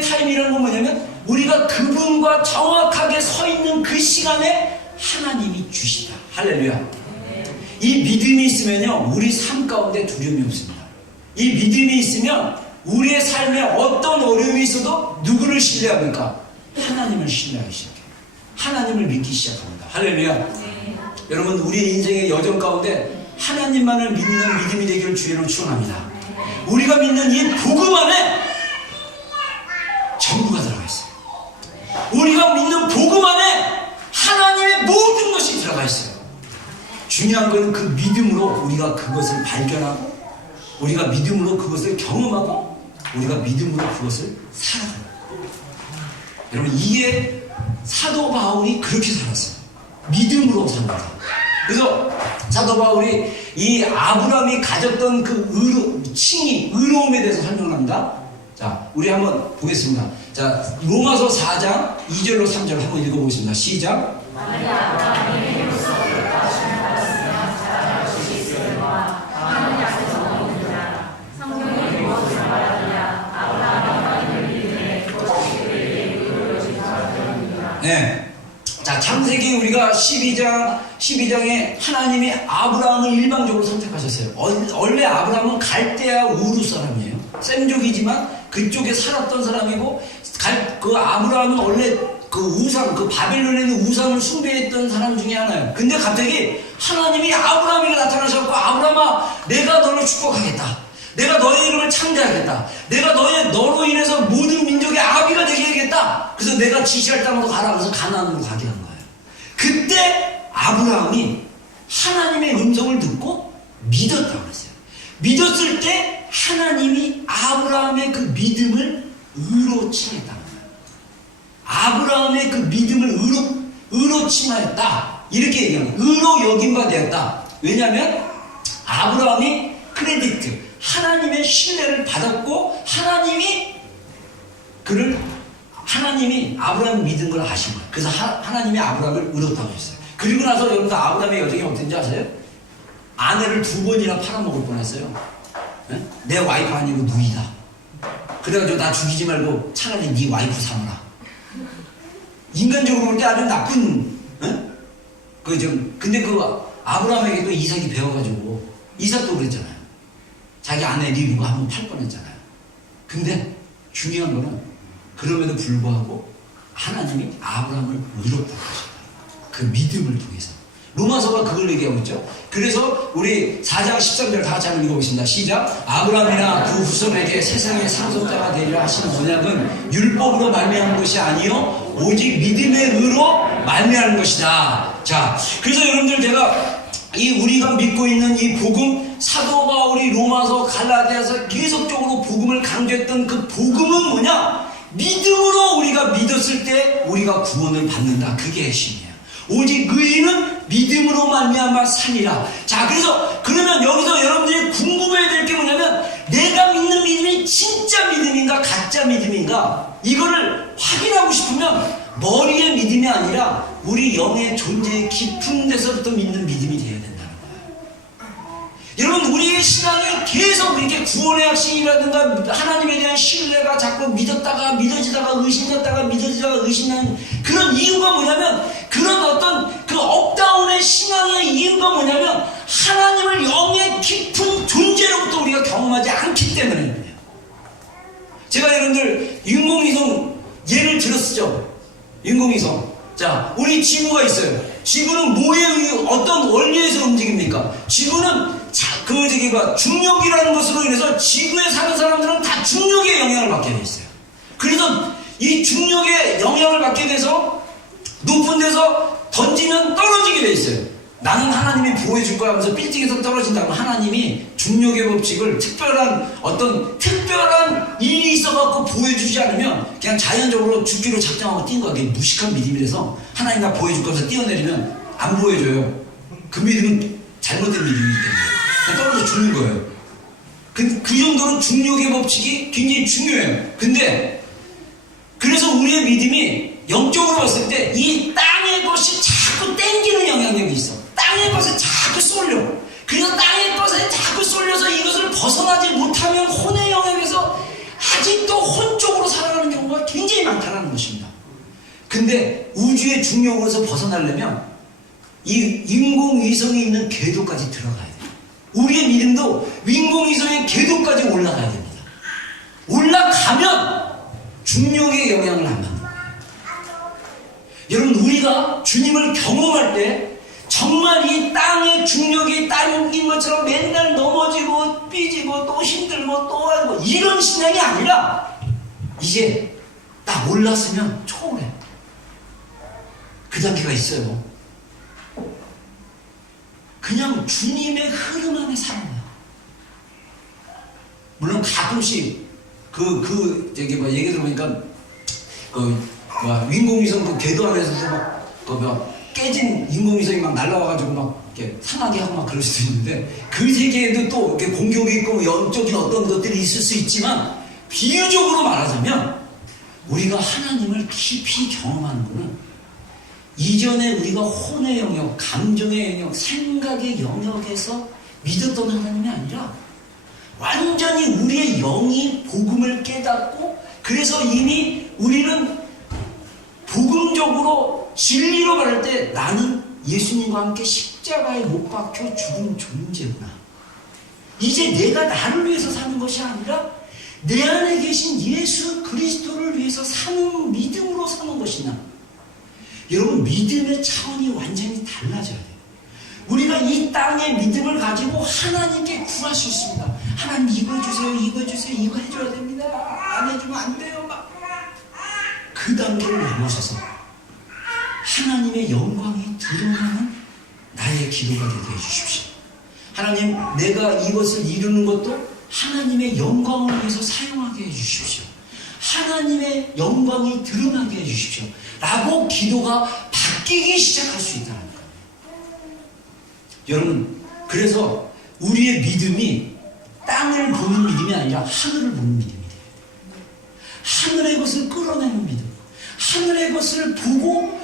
타임이라는 건 뭐냐면 우리가 그분과 정확하게 서 있는 그 시간에 하나님이 주시다. 할렐루야. 이 믿음이 있으면요 우리 삶 가운데 두려움이 없습니다. 이 믿음이 있으면 우리의 삶에 어떤 어려움이 있어도 누구를 신뢰합니까? 하나님을 신뢰하기 시작해요. 하나님을 믿기 시작합니다. 할렐루야. 여러분 우리의 인생의 여정 가운데 하나님만을 믿는 믿음이 되기를 주의로 축원합니다. 우리가 믿는 이 복음 안에 전부가 들어가 있어요. 우리가 믿는 복음 안에 하나님의 모든 것이 들어가 있어요. 중요한 것은 그 믿음으로 우리가 그것을 발견하고 우리가 믿음으로 그것을 경험하고 우리가 믿음으로 그것을 살아가는 거예요. 여러분 이게 사도 바울이 그렇게 살았어요. 믿음으로 삽니다. 그래서 사도 바울이 이 아브라함이 가졌던 그 의로움에 대해서 설명합니다. 자, 우리 한번 보겠습니다. 자, 로마서 4장 2절로 3절 한번 읽어보겠습니다. 시작. 네. 자, 창세기 우리가 12장에 하나님이 아브라함을 일방적으로 선택하셨어요. 원래 아브라함은 갈대아 우르 사람이에요. 셈족이지만 그쪽에 살았던 사람이고, 그 아브라함은 원래 그 우상, 그 바벨론에 있는 우상을 숭배했던 사람 중에 하나예요. 근데 갑자기 하나님이 아브라함에게 나타나셔서 아브라함아, 내가 너를 축복하겠다. 내가 너의 이름을 창대하겠다. 내가 너로 인해서 모든 민족의 아비가 되게 하겠다. 그래서 내가 지시할 땅으로 가라. 그래서 가나안으로 가게 한 거예요. 그때 아브라함이 하나님의 음성을 듣고 믿었다고 했어요. 믿었을 때 하나님이 아브라함의 그 믿음을 의로 칭했다는 거예요. 아브라함의 그 믿음을 의로 칭하였다. 이렇게 얘기하는 거예요. 의로 여김바 되었다. 왜냐하면 아브라함이 크레디트, 하나님의 신뢰를 받았고 하나님이 아브라함을 믿은 걸 아신 거예요. 그래서 하나님이 아브라함을 의롭다고 하셨어요. 그리고 나서 여러분들 아브라함의 여정이 어땠는지 아세요? 아내를 2번이나 팔아먹을 뻔했어요. 네? 내 와이프 아니고 누이다. 그래가지고 나 죽이지 말고 차라리 네 와이프 삼아라. 인간적으로 볼 때 아주 나쁜, 근데 아브라함에게 또 이삭이 배워가지고 이삭도 그랬잖아요. 자기 아내 리브가 한번 팔 뻔했잖아요. 근데 중요한 거는 그럼에도 불구하고 하나님이 아브라함을 의롭다고 하셨다. 그 믿음을 통해서. 로마서가 그걸 얘기하고 있죠. 그래서 우리 4장 13절 다 같이 한번 읽어보겠습니다. 시작. 아브라함이나 그 후손에게 세상의 상속자가 되리라 하신 언약은 율법으로 말미암은 것이 아니요 오직 믿음의 의로 말미암은 것이다. 자, 그래서 여러분들 제가 우리가 믿고 있는 이 복음, 사도 바울이 로마서 갈라디아서 계속적으로 복음을 강조했던 그 복음은 뭐냐? 믿음으로 우리가 믿었을 때 우리가 구원을 받는다. 그게 핵심이에요. 오직 의인은 믿음으로 말미암아 살리라. 자, 그래서 그러면 여기서 여러분들이 궁금해야 될 게 뭐냐면 내가 믿는 믿음이 진짜 믿음인가 가짜 믿음인가 이거를 확인하고 싶으면 머리의 믿음이 아니라 우리 영의 존재의 깊은 데서부터 믿는 믿음이 되어야 된다는 거예요. 여러분, 우리의 신앙이 계속 이렇게 구원의 확신이라든가 하나님에 대한 신뢰가 자꾸 믿었다가 믿어지다가 의심했다가 믿어지다가 의심하는 그런 이유가 뭐냐면, 그런 어떤 그 업다운의 신앙의 이유가 뭐냐면 하나님을 영의 깊은 존재로부터 우리가 경험하지 않기 때문입니다. 제가 여러분들 인공위성 예를 들었죠. 인공위성. 자, 우리 지구가 있어요. 지구는 어떤 원리에서 움직입니까? 지구는 중력이라는 것으로 인해서 지구에 사는 사람들은 다 중력의 영향을 받게 돼 있어요. 그래서 이 중력의 영향을 받게 돼서 높은 데서 던지면 떨어지게 돼 있어요. 나는 하나님이 보호해줄 거야 하면서 빌딩에서 떨어진다면 하나님이 중력의 법칙을 특별한 일이 있어갖고 보호해주지 않으면 그냥 자연적으로 죽기로 작정하고 뛴 거야. 그게 무식한 믿음이라서 하나님 나 보호해줄 거면서 뛰어내리면 안 보호해줘요. 그 믿음은 잘못된 믿음이기 때문에 그냥 떨어져 죽는 거예요. 그 정도로 중력의 법칙이 굉장히 중요해요. 근데 그래서 우리의 믿음이 영적으로 봤을 때 이 땅의 것이 자꾸 땡기는 영향력이 있어. 땅의 것에 자꾸 쏠려. 그래서 땅의 것에 자꾸 쏠려서 이것을 벗어나지 못하면 혼의 영역에서 아직도 혼 쪽으로 살아가는 경우가 굉장히 많다는 것입니다. 근데 우주의 중력으로서 벗어나려면 이 인공위성이 있는 궤도까지 들어가야 돼요. 우리의 믿음도 인공위성의 궤도까지 올라가야 됩니다. 올라가면 중력의 영향을 안 받는 거예요. 여러분, 우리가 주님을 경험할 때 정말 이 땅의 중력이 당긴 것처럼 맨날 넘어지고 삐지고 또 힘들고 또 하고 이런 신앙이 아니라 이제 딱 올랐으면 초월해. 그 단계가 있어요. 그냥 주님의 흐름 안에 살아요. 물론 가끔씩 얘기 들어보니까 인공위성 그 궤도 안에서도 깨진 인공위성이 막 날라와가지고 막 이렇게 상하게 하고 막 그럴 수도 있는데, 그 세계에도 또 이렇게 공격이 있고 영적인 어떤 것들이 있을 수 있지만, 비유적으로 말하자면 우리가 하나님을 깊이 경험하는 것은 이전에 우리가 혼의 영역, 감정의 영역, 생각의 영역에서 믿었던 하나님이 아니라 완전히 우리의 영이 복음을 깨닫고, 그래서 이미 우리는 복음적으로 진리로 말할 때 나는 예수님과 함께 십자가에 못 박혀 죽은 존재구나. 이제 내가 나를 위해서 사는 것이 아니라 내 안에 계신 예수 그리스도를 위해서 사는 믿음으로 사는 것이나. 여러분, 믿음의 차원이 완전히 달라져야 돼요. 우리가 이 땅의 믿음을 가지고 하나님께 구할 수 있습니다. 하나님 이거 해주세요, 이거 해주세요, 이거 해줘야 됩니다. 안 해주면 안 돼요. 그 단계를 넘어서서 하나님의 영광이 드러나는 나의 기도가 되게 해주십시오. 하나님, 내가 이것을 이루는 것도 하나님의 영광을 위해서 사용하게 해주십시오. 하나님의 영광이 드러나게 해주십시오. 라고 기도가 바뀌기 시작할 수 있다는 거예요. 여러분, 그래서 우리의 믿음이 땅을 보는 믿음이 아니라 하늘을 보는 믿음이 돼요. 하늘의 것을 끌어내는 믿음. 하늘의 것을 보고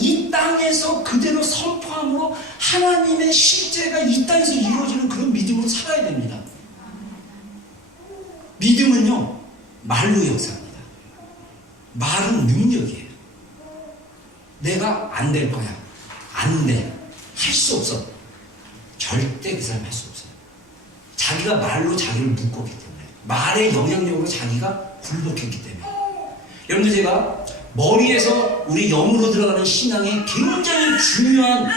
이 땅에서 그대로 선포함으로 하나님의 실제가 이 땅에서 이루어지는 그런 믿음으로 살아야 됩니다. 믿음은요, 말로 역사합니다. 말은 능력이에요. 내가 안 될 거야. 안 돼. 할 수 없어. 절대 그 사람 할 수 없어요. 자기가 말로 자기를 묶었기 때문에, 말의 영향력으로 자기가 굴복했기 때문에. 여러분들, 제가 머리에서 우리 영으로 들어가는 신앙의 굉장히 중요한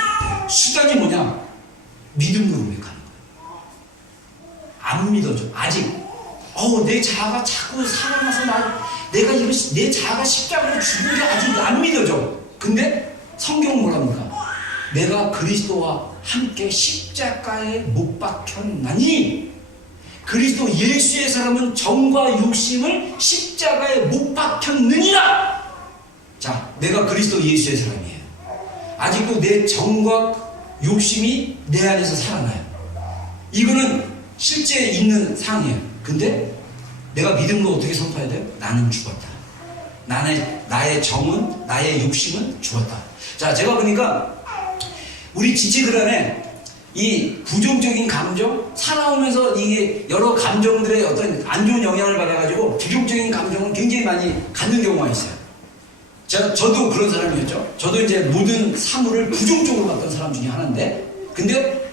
수단이 뭐냐? 믿음으로 고백하는 거예요. 안 믿어줘. 아직. 내 자아가 자꾸 살아나서 내가 이거 내 자아가 십자가로 죽은 게 아직 안 믿어져. 근데 성경은 뭐랍니까? 내가 그리스도와 함께 십자가에 못 박혔나니, 그리스도 예수의 사람은 정과 욕심을 십자가에 못 박혔느니라. 자, 내가 그리스도 예수의 사람이에요. 아직도 내 정과 욕심이 내 안에서 살아나요. 이거는 실제 있는 상황이에요. 근데 내가 믿음으로 어떻게 선포해야 돼요? 나는 죽었다. 나의 정은, 나의 욕심은 죽었다. 자, 제가 보니까 우리 지체들 안에 이 부정적인 감정, 살아오면서 이게 여러 감정들의 어떤 안 좋은 영향을 받아가지고 부정적인 감정을 굉장히 많이 갖는 경우가 있어요. 저도 그런 사람이었죠. 저도 이제 모든 사물을 부정적으로 봤던 사람 중에 하나인데, 근데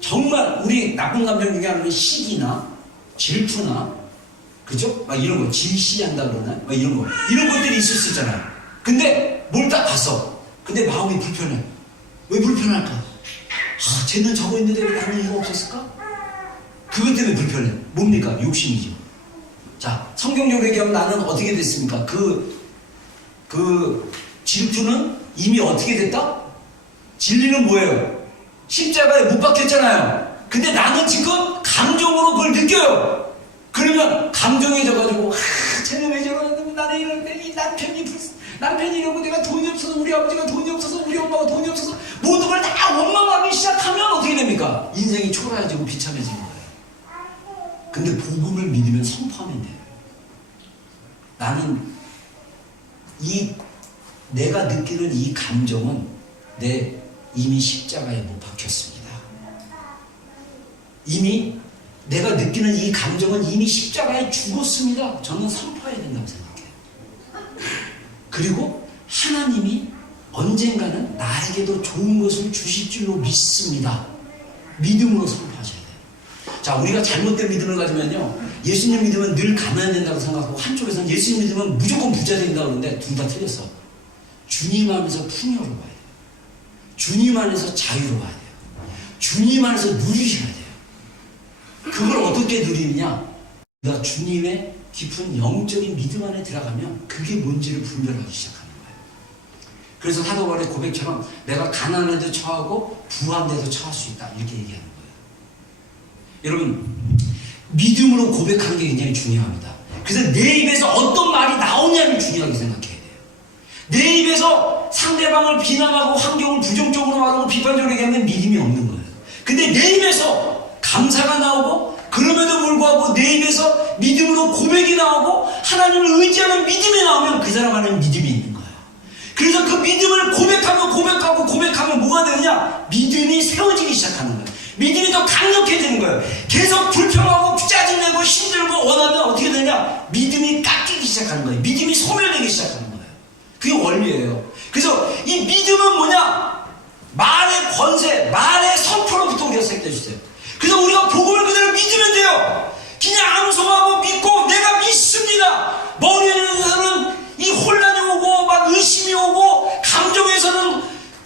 정말 우리 나쁜 감정 중에 하나는 시기나 질투나, 그죠? 막 이런 거, 질시한다 그러나? 막 이런 것들이 있을 수 있잖아요. 근데 뭘 딱 봤어. 근데 마음이 불편해. 왜 불편할까? 쟤는 저거 있는데 왜 나는 이거 없었을까? 그것 때문에 불편해. 뭡니까? 욕심이죠. 자, 성경적으로 얘기하면 나는 어떻게 됐습니까? 질투는 이미 어떻게 됐다? 진리는 뭐예요? 십자가에 못 박혔잖아요. 근데 나는 지금 감정으로 그걸 느껴요. 그러면 감정해져가지고, 쟤는 왜 저러는데 나는 이러는데, 이 남편이 이러고 내가 돈이 없어서, 우리 아버지가 돈이 없어서, 우리 엄마가 돈이 없어서, 모든 걸 다 원망하기 시작하면 어떻게 됩니까? 인생이 초라해지고 비참해지는 거예요. 근데 복음을 믿으면 선포하면 돼요. 나는 내가 느끼는 이 감정은 이미 십자가에 못 박혔습니다. 이미 내가 느끼는 이 감정은 이미 십자가에 죽었습니다. 저는 선포해야 된다고 생각해요. 그리고 하나님이 언젠가는 나에게도 좋은 것을 주실 줄로 믿습니다. 믿음으로 선포하셔야 돼요. 자, 우리가 잘못된 믿음을 가지면요, 예수님 믿으면 늘 가난해진다고 생각하고, 한쪽에서는 예수님 믿으면 무조건 부자 된다고 그러는데 둘 다 틀렸어. 주님 안에서 풍요로워야 돼요. 주님 안에서 자유로워야 돼요. 주님 안에서 누리셔야 돼요. 그걸 어떻게 누리느냐? 우리가 주님의 깊은 영적인 믿음 안에 들어가면 그게 뭔지를 분별하기 시작하는 거예요. 그래서 사도 바울의 고백처럼 내가 가난한데도 처하고 부한데도 처할 수 있다, 이렇게 얘기하는 거예요. 여러분, 믿음으로 고백하는 게 굉장히 중요합니다. 그래서 내 입에서 어떤 말이 나오냐를 중요하게 생각해야 돼요. 내 입에서 상대방을 비난하고 환경을 부정적으로 말하고 비판적으로 얘기하면 믿음이 없는 거예요. 근데 내 입에서 감사가 나오고, 그럼에도 불구하고 내 입에서 믿음으로 고백이 나오고 하나님을 의지하는 믿음이 나오면 그 사람 안에는 믿음이 있는 거예요. 그래서 그 믿음을 고백하면 뭐가 되느냐? 믿음이 세워지기 시작하는 거예요. 믿음이 더 강력해지는 거예요. 계속 불평하고 짜증내고 힘들고 원하면 어떻게 되냐? 믿음이 깎이기 시작하는 거예요. 믿음이 소멸되기 시작하는 거예요. 그게 원리예요. 그래서 이 믿음은 뭐냐? 말의 권세, 말의 선포로부터 우리가 시작해주세요. 그래서 우리가 복음을 그대로 믿으면 돼요. 그냥 암송하고 믿고 내가 믿습니다. 머리에서는 이 혼란이 오고 막 의심이 오고 감정에서는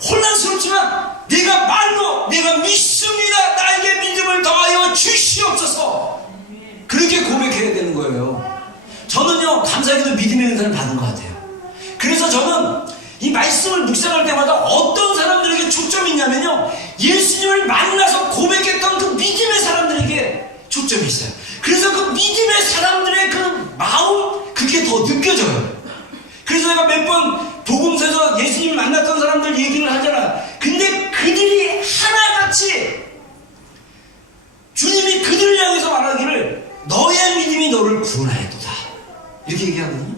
혼란스럽지만 내가 말로 내가 믿습니다. 나에게 믿음을 더하여 주시옵소서. 그렇게 고백해야 되는 거예요. 저는요, 감사하게도 믿음의 은사를 받은 것 같아요. 그래서 저는 이 말씀을 묵상할 때마다 어떤 사람들에게 초점이 있냐면요, 예수님을 만나서 고백했던 그 믿음의 사람들에게 초점이 있어요. 그래서 그 믿음의 사람들의 그 마음, 그게 더 느껴져요. 그래서 내가 몇 번 복음서에서 예수님을 만났던 사람들 얘기를 하잖아. 근데 그들이 하나같이 주님이 그들을 향해서 말하기를 너의 믿음이 너를 구원하였도다, 이렇게 얘기하거든요.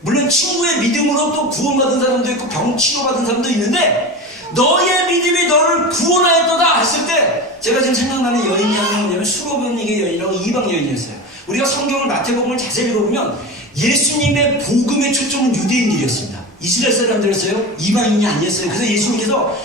물론 친구의 믿음으로 또 구원받은 사람도 있고 병 치료받은 사람도 있는데, 너의 믿음이 너를 구원하였도다 했을 때 제가 지금 생각나는 여인이 한 명이냐면 수로베니게 여인이라고 이방 여인이었어요. 우리가 성경을 마태복음을 자세히 읽어보면 예수님의 복음의 초점은 유대인들이었습니다. 이스라엘 사람들이었어요. 이방인이 아니었어요. 그래서 예수님께서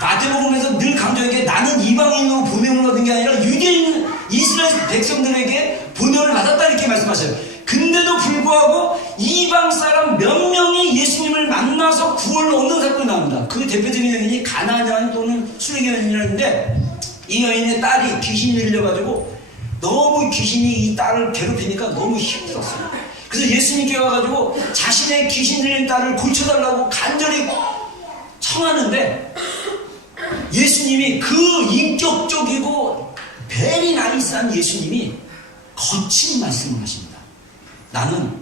마태복음에서 늘 강조하게 나는 이방인으로 보냄을 얻은 게 아니라 유대인 이스라엘 백성들에게 보냄을 받았다, 이렇게 말씀하셔요. 근데도 불구하고 이방 사람 몇 명이 예수님을 만나서 구원을 얻는 사건이 나옵니다. 그 대표적인 여인이 가나안 여인 또는 수레 여인이라는데, 이 여인의 딸이 귀신이 들려가지고 너무 귀신이 이 딸을 괴롭히니까 너무 힘들었어요. 그래서 예수님께 와가지고 자신의 귀신 들린 딸을 고쳐달라고 간절히 청하는데, 예수님이 그 인격적이고 베리 나이스한 예수님이 거친 말씀을 하십니다. 나는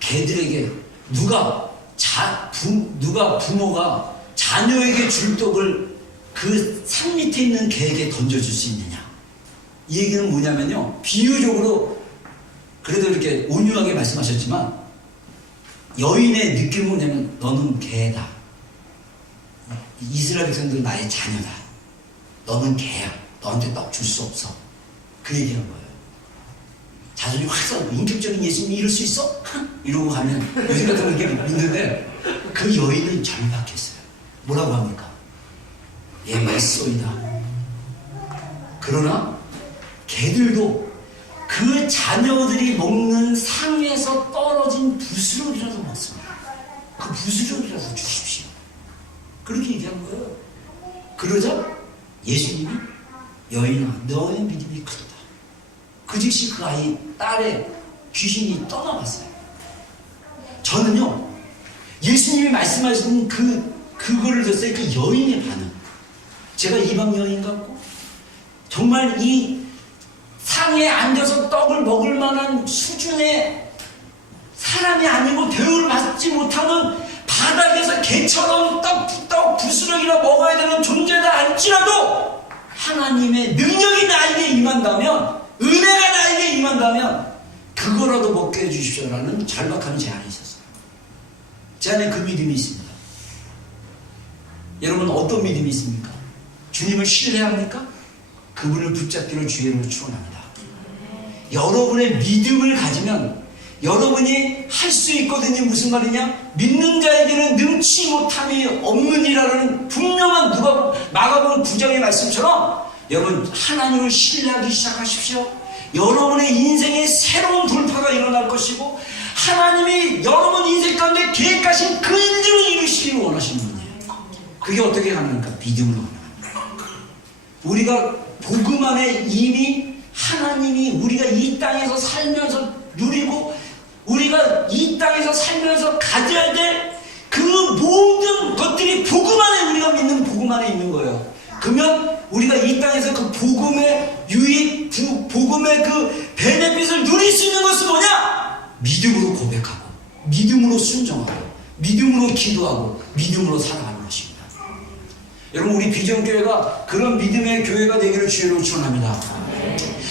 걔들에게 누가 부모가 자녀에게 줄 떡을 그 산 밑에 있는 개에게 던져줄 수 있느냐? 이 얘기는 뭐냐면요, 비유적으로 그래도 이렇게 온유하게 말씀하셨지만 여인의 느낌은 뭐냐면 너는 개다. 이스라엘 백성들은 나의 자녀다. 너는 개야. 너한테 떡 줄 수 없어. 그 얘기하는 거예요. 자존심 확 싸우고 인격적인 예수님이 이럴 수 있어? 이러고 가면 요즘 같은 게 믿는데 그 여인은 절박했어요. 뭐라고 합니까? 얘 메소이다. 그러나 개들도 그 자녀들이 먹는 상에서 떨어진 부스러기라도 먹습니다. 그 부스러기라도 주십시오. 그렇게 얘기한 거예요. 그러자 예수님이 여인아 너의 믿음이 크다. 그 즉시 그 아이 딸의 귀신이 떠나갔어요. 저는요 예수님이 말씀하신 그거를 듣었어요. 그 여인의 반응. 제가 이방 여인 같고 정말 이 상에 앉아서 떡을 먹을 만한 수준의 사람이 아니고 대우를 받지 못하는 바닥에서 개처럼 떡 부스러기나 먹어야 되는 존재다 할지라도 하나님의 능력이 나에게 임한다면, 은혜가 나에게 임한다면 그거라도 먹게 해주십시오라는 절박한 제안이 있었어요. 제 안에 그 믿음이 있습니다. 여러분 어떤 믿음이 있습니까? 주님을 신뢰합니까? 그분을 붙잡기를 주의로 축원합니다. 여러분의 믿음을 가지면 여러분이 할 수 있거든요. 무슨 말이냐? 믿는 자에게는 능치 못함이 없느니라는 분명한 마가복음 9장의 말씀처럼 여러분 하나님을 신뢰하기 시작하십시오. 여러분의 인생에 새로운 돌파가 일어날 것이고 하나님이 여러분 인생 가운데 계획하신 그 일들을 이루시기를 원하시는 분이에요. 그게 어떻게 가능합니까? 믿음으로 가능합니다. 우리가 복음 안에 이미 하나님이 우리가 이 땅에서 살면서 누리고 우리가 이 땅에서 살면서 가져야 될 그 모든 것들이 복음 안에 우리가 믿는 복음 안에 있는 거예요. 그러면 우리가 이 땅에서 그 복음의 유익, 복음의 그 베네핏을 누릴 수 있는 것은 뭐냐? 믿음으로 고백하고 믿음으로 순종하고 믿음으로 기도하고 믿음으로 살아가는 것입니다. 여러분 우리 비전교회가 그런 믿음의 교회가 되기를 주의로 축원합니다.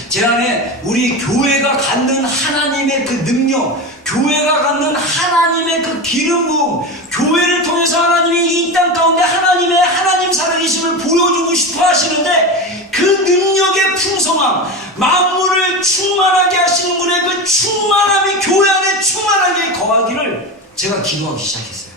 제 안에 우리 교회가 갖는 하나님의 그 능력, 교회가 갖는 하나님의 그 기름 부음, 교회를 통해서 하나님이 이 땅 가운데 하나님 살아계심을 보여주고 싶어 하시는데 그 능력의 풍성함, 만물을 충만하게 하시는 분의 그 충만함이 교회 안에 충만하게 거하기를 제가 기도하기 시작했어요.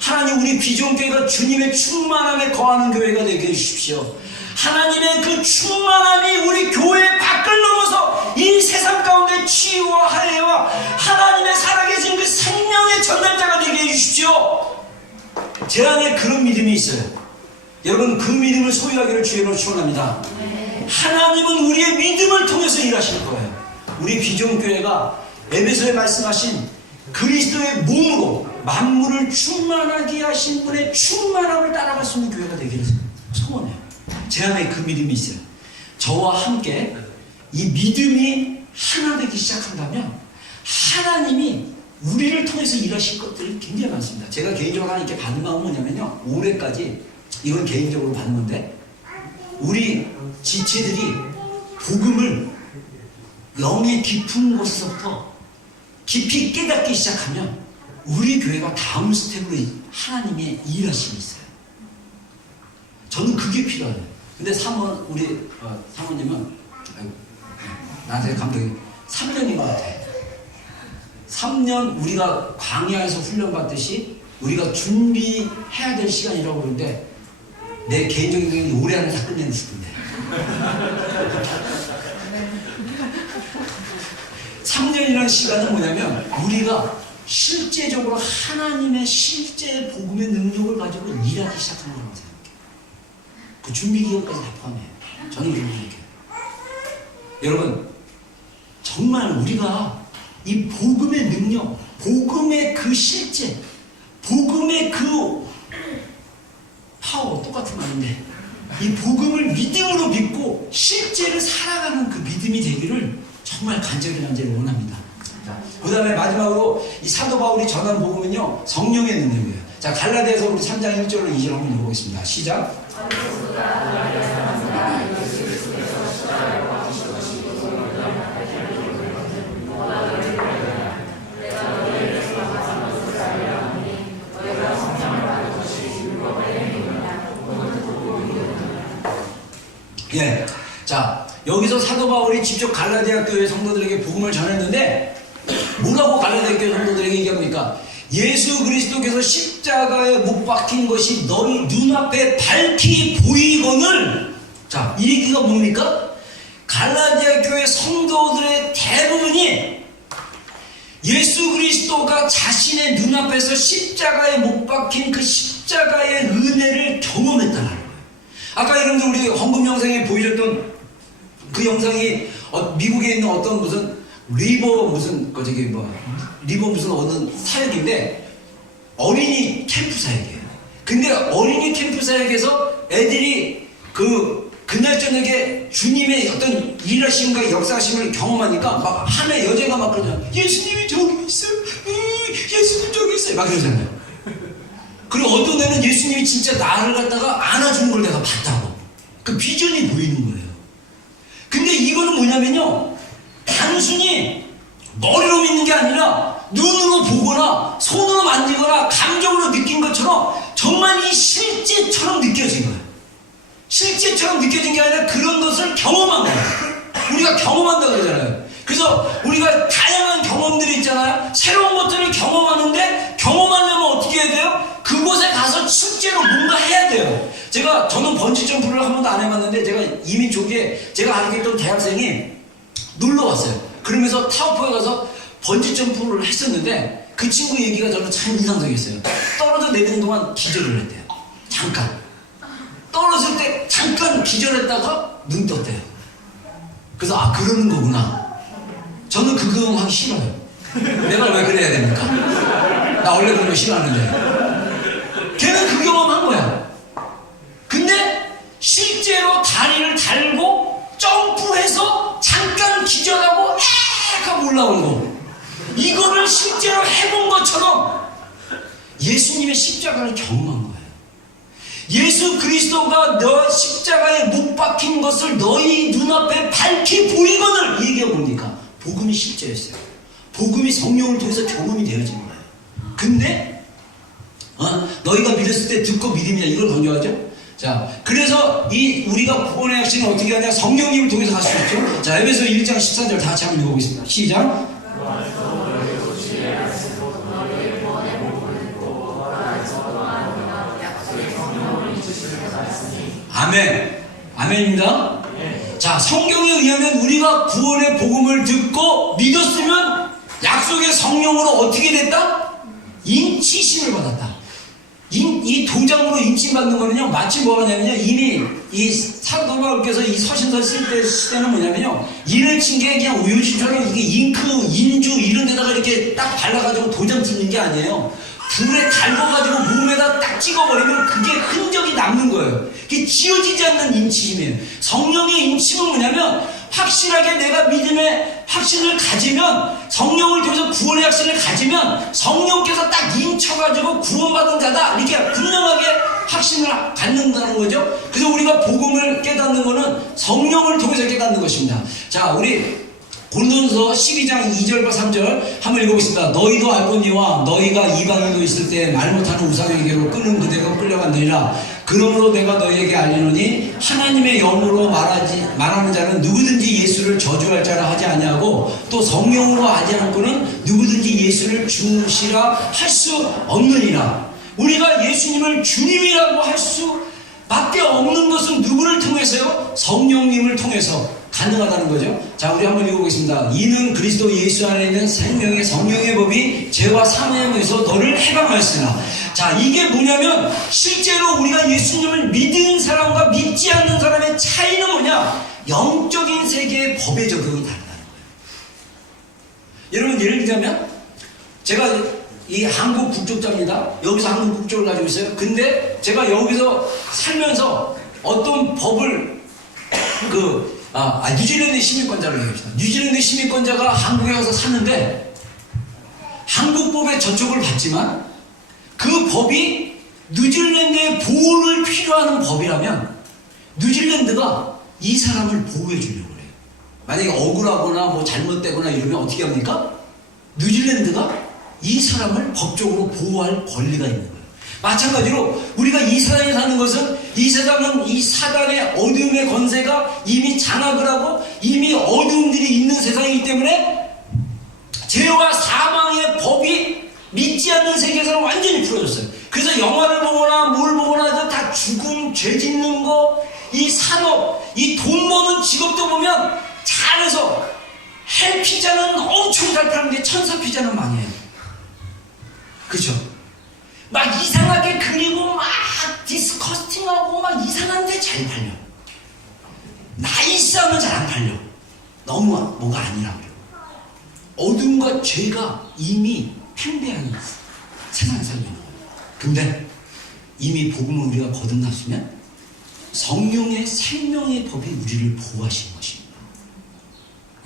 하나님 우리 비전교회가 주님의 충만함에 거하는 교회가 되게 해주십시오. 하나님의 그 충만함이 우리 교회 밖을 넘어서 이 세상 가운데 치유와 할례와 하나님의 살아계신 그 생명의 전달자가 되게 해주십시오. 제 안에 그런 믿음이 있어요. 여러분 그 믿음을 소유하기를 주의로 축원합니다. 하나님은 우리의 믿음을 통해서 일하실 거예요. 우리 비전교회가 에베소에 말씀하신 그리스도의 몸으로 만물을 충만하게 하신 분의 충만함을 따라갈 수 있는 교회가 되기를 소원해요. 제 안에 그 믿음이 있어요. 저와 함께 이 믿음이 하나 되기 시작한다면 하나님이 우리를 통해서 일하실 것들이 굉장히 많습니다. 제가 개인적으로 하나님께 받은 마음은 뭐냐면요, 올해까지 이건 개인적으로 받는 건데 우리 지체들이 복음을 영의 깊은 곳에서부터 깊이 깨닫기 시작하면 우리 교회가 다음 스텝으로 하나님의 일하심이 있어요. 저는 그게 필요해요. 근데 우리 사모님은 나한테 감독이 3년인 것 같아. 3년 우리가 광야에서 훈련받듯이 우리가 준비해야 될 시간이라고 그러는데 내 개인적인 생각이 올해 안에 다 끝내는 싶은데 3년이라는 시간은 뭐냐면 우리가 실제적으로 하나님의 실제 복음의 능력을 가지고 일하기 시작하는 거라고 생각해요. 그 준비 기간까지 다 포함해요. 저는 그렇게 생각해요. 여러분 정말 우리가 이 복음의 능력, 복음의 그 실제, 복음의 그 파워 똑같은 말인데 이 복음을 믿음으로 믿고 실제를 살아가는 그 믿음이 되기를 정말 간절히 원합니다. 그 다음에 마지막으로 이 사도 바울이 전한 복음은요 성령의 능력이에요. 자, 갈라디아서 우리 3장 1절로 2절 한번 읽어보겠습니다. 시작. 예. 자, 여기서 사도 바울이 직접 갈라디아 교회 성도들에게 복음을 전했는데 뭐라고 갈라디아 교회 성도들에게 얘기합니까? 예수 그리스도께서 십자가에 못 박힌 것이 너희 눈앞에 밝히 보이거늘. 자, 이 얘기가 뭡니까? 갈라디아 교회 성도들의 대부분이 예수 그리스도가 자신의 눈앞에서 십자가에 못 박힌 그 십자가의 은혜를 경험했다는 거예요. 아까 여러분들 우리 헌금 영상에 보여줬던 그 영상이 미국에 있는 어떤 무슨 리버 무슨 리버 무슨 어느 사역인데 어린이 캠프 사역이에요. 근데 어린이 캠프 사역에서 애들이 그날 저녁에 주님의 어떤 일하심과 역사하심을 경험하니까 막 하나의 여자가 막 그러잖아요. 예수님이 저기 있어요. 예수님 저기 있어요. 막 그러잖아요. 그리고 어떤 애는 예수님이 진짜 나를 갖다가 안아주는 걸 내가 봤다고. 그 비전이 보이는 거예요. 근데 이거는 뭐냐면요, 단순히 머리로 믿는 게 아니라 눈으로 보거나 손으로 만지거나 감정으로 느낀 것처럼 정말 이 실제처럼 느껴진 거예요. 실제처럼 느껴진 게 아니라 그런 것을 경험한 거예요. 우리가 경험한다고 그러잖아요. 그래서 우리가 다양한 경험들이 있잖아요. 새로운 것들을 경험하는데 경험하려면 어떻게 해야 돼요? 그곳에 가서 실제로 뭔가 해야 돼요. 저는 번지 점프를 한 번도 안 해봤는데 제가 이민 초기에 제가 알고 있던 대학생이 놀러 왔어요. 그러면서 타워포에 가서 번지 점프를 했었는데 그 친구 얘기가 저는 참 인상적이었어요. 떨어져 내리는 동안 기절을 했대요. 잠깐. 떨어질 때 잠깐 기절했다가 눈 떴대요. 그래서 그러는 거구나. 저는 그 경험하기 싫어요. 내가 왜 그래야 됩니까? 나 원래 그런 거 싫어하는데. 걔는 그 경험한 거야. 근데 실제로 다리를 달고 점프해서 잠깐 기절하고 하고 올라오는 거. 이거를 실제로 해본 것처럼 예수님의 십자가를 경험한 거예요. 예수 그리스도가 너 십자가에 못 박힌 것을 너희 눈앞에 밝히 보이거늘. 이 얘기가 뭡니까? 복음이 실제였어요. 복음이 성령을 통해서 경험이 되어진 거예요. 근데 너희가 믿었을 때 듣고 믿음이냐, 이걸 강조하죠. 자, 그래서 우리가 구원의 확신을 어떻게 하냐? 성령님을 통해서 할 수 있죠. 자, 에베소 1장 14절 다 같이 한번 읽어보겠습니다. 시작. 아멘. 아멘입니다. 자, 성경에 의하면 우리가 구원의 복음을 듣고 믿었으면 약속의 성령으로 어떻게 됐다? 인치심을 받았다. 이 도장으로 인침받는 거는요, 마치 뭐가 냐면요, 이미 이 사도 바울께서 이 서신서 쓸 때 시대는 뭐냐면요, 인을 친 게 그냥 요즘처럼 이게 잉크, 인주 이런 데다가 이렇게 딱 발라가지고 도장 찍는 게 아니에요. 불에 달궈가지고 몸에다 딱 찍어버리면 그게 흔적이 남는 거예요. 그게 지워지지 않는 인치심이에요. 성령의 인침은 뭐냐면, 확실하게 내가 믿음의 확신을 가지면, 성령을 통해서 구원의 확신을 가지면 성령께서 딱 인쳐가지고 구원받은 자다, 이렇게 분명하게 확신을 갖는다는 거죠. 그래서 우리가 복음을 깨닫는 거는 성령을 통해서 깨닫는 것입니다. 자, 우리 고린도전서 12장 2절과 3절 한번 읽어보겠습니다. 너희도 알거니와 너희가 이방인도 있을 때 말 못하는 우상에게로 끄는 그대로 끌려간느니라. 그러므로 내가 너희에게 알리노니 하나님의 영으로 말하는 자는 누구든지 예수를 저주할 자라 하지 아니하고 또 성령으로 하지 않고는 누구든지 예수를 주시라 할 수 없느니라. 우리가 예수님을 주님이라고 할 수밖에 없는 것은 누구를 통해서요? 성령님을 통해서 가능하다는 거죠. 자, 우리 한번 읽어보겠습니다. 이는 그리스도 예수 안에 있는 생명의 성령의 법이 죄와 사망에서 너를 해방하였으나. 자, 이게 뭐냐면 실제로 우리가 예수님을 믿는 사람과 믿지 않는 사람의 차이는 뭐냐? 영적인 세계의 법의 적용이 다르다는 거예요. 여러분, 예를 들자면 제가 이 한국 국적자입니다. 여기서 한국 국적을 가지고 있어요. 근데 제가 여기서 살면서 어떤 법을 뉴질랜드 시민권자로 얘기합시다. 뉴질랜드 시민권자가 한국에 와서 사는데 한국법의 저촉을 받지만 그 법이 뉴질랜드의 보호를 필요하는 법이라면 뉴질랜드가 이 사람을 보호해 주려고 해요. 만약에 억울하거나 뭐 잘못되거나 이러면 어떻게 합니까? 뉴질랜드가 이 사람을 법적으로 보호할 권리가 있는 거예요. 마찬가지로 우리가 이 세상에 사는 것은 이 세상은 이 사단의 어둠의 권세가 이미 장악을 하고 이미 어둠들이 있는 세상이기 때문에 죄와 사망의 법이 믿지 않는 세계에서는 완전히 풀어졌어요. 그래서 영화를 보거나 뭘 보거나 해도 다 죽음, 죄 짓는 거, 이 산업, 이 돈 버는 직업도 보면 잘해서 헬 피자는 엄청 잘 파는데 천사 피자는 망해요. 그죠? 막 이상하게 그리고 막 디스커스팅하고 막 이상한데 잘 팔려. 나이스하면 잘 안 팔려. 너무 뭐가 아니라고요. 어둠과 죄가 이미 팽배한 세상에 살고 있는 거예요. 근데 이미 복음을 우리가 거듭났으면 성령의 생명의 법이 우리를 보호하시는 것입니다.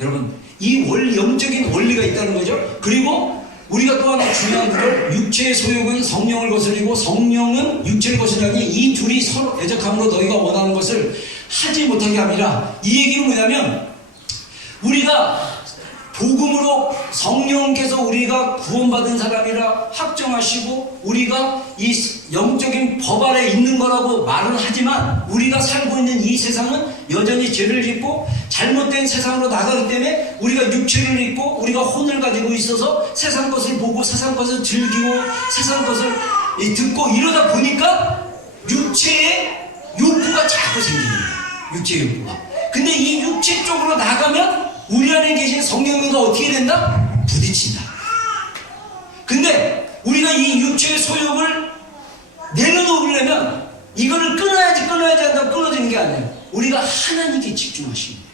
여러분, 이 영적인 원리가 있다는 거죠. 그리고 우리가 또 하나 중요한 것은 육체의 소욕은 성령을 거스리고 성령은 육체를 거스리니 이 둘이 서로 애적함으로 너희가 원하는 것을 하지 못하게 함이라. 이 얘기는 뭐냐면 우리가 복음으로 성령께서 우리가 구원받은 사람이라 확정하시고 우리가 이 영적인 법 아래 있는 거라고 말은 하지만 우리가 살고 있는 이 세상은 여전히 죄를 짓고 잘못된 세상으로 나가기 때문에 우리가 육체를 입고 우리가 혼을 가지고 있어서 세상 것을 보고 세상 것을 즐기고 세상 것을 듣고 이러다 보니까 육체의 욕구가 자꾸 생기는 거예요. 육체의 욕구가. 근데 이 육체 쪽으로 나가면 우리 안에 계신 성령님과 어떻게 된다? 부딪힌다. 근데 우리가 이 육체의 소욕을 내려놓으려면 이거를 끊어야지 한다고 끊어지는 게 아니에요. 우리가 하나님께 집중하시는 거예요.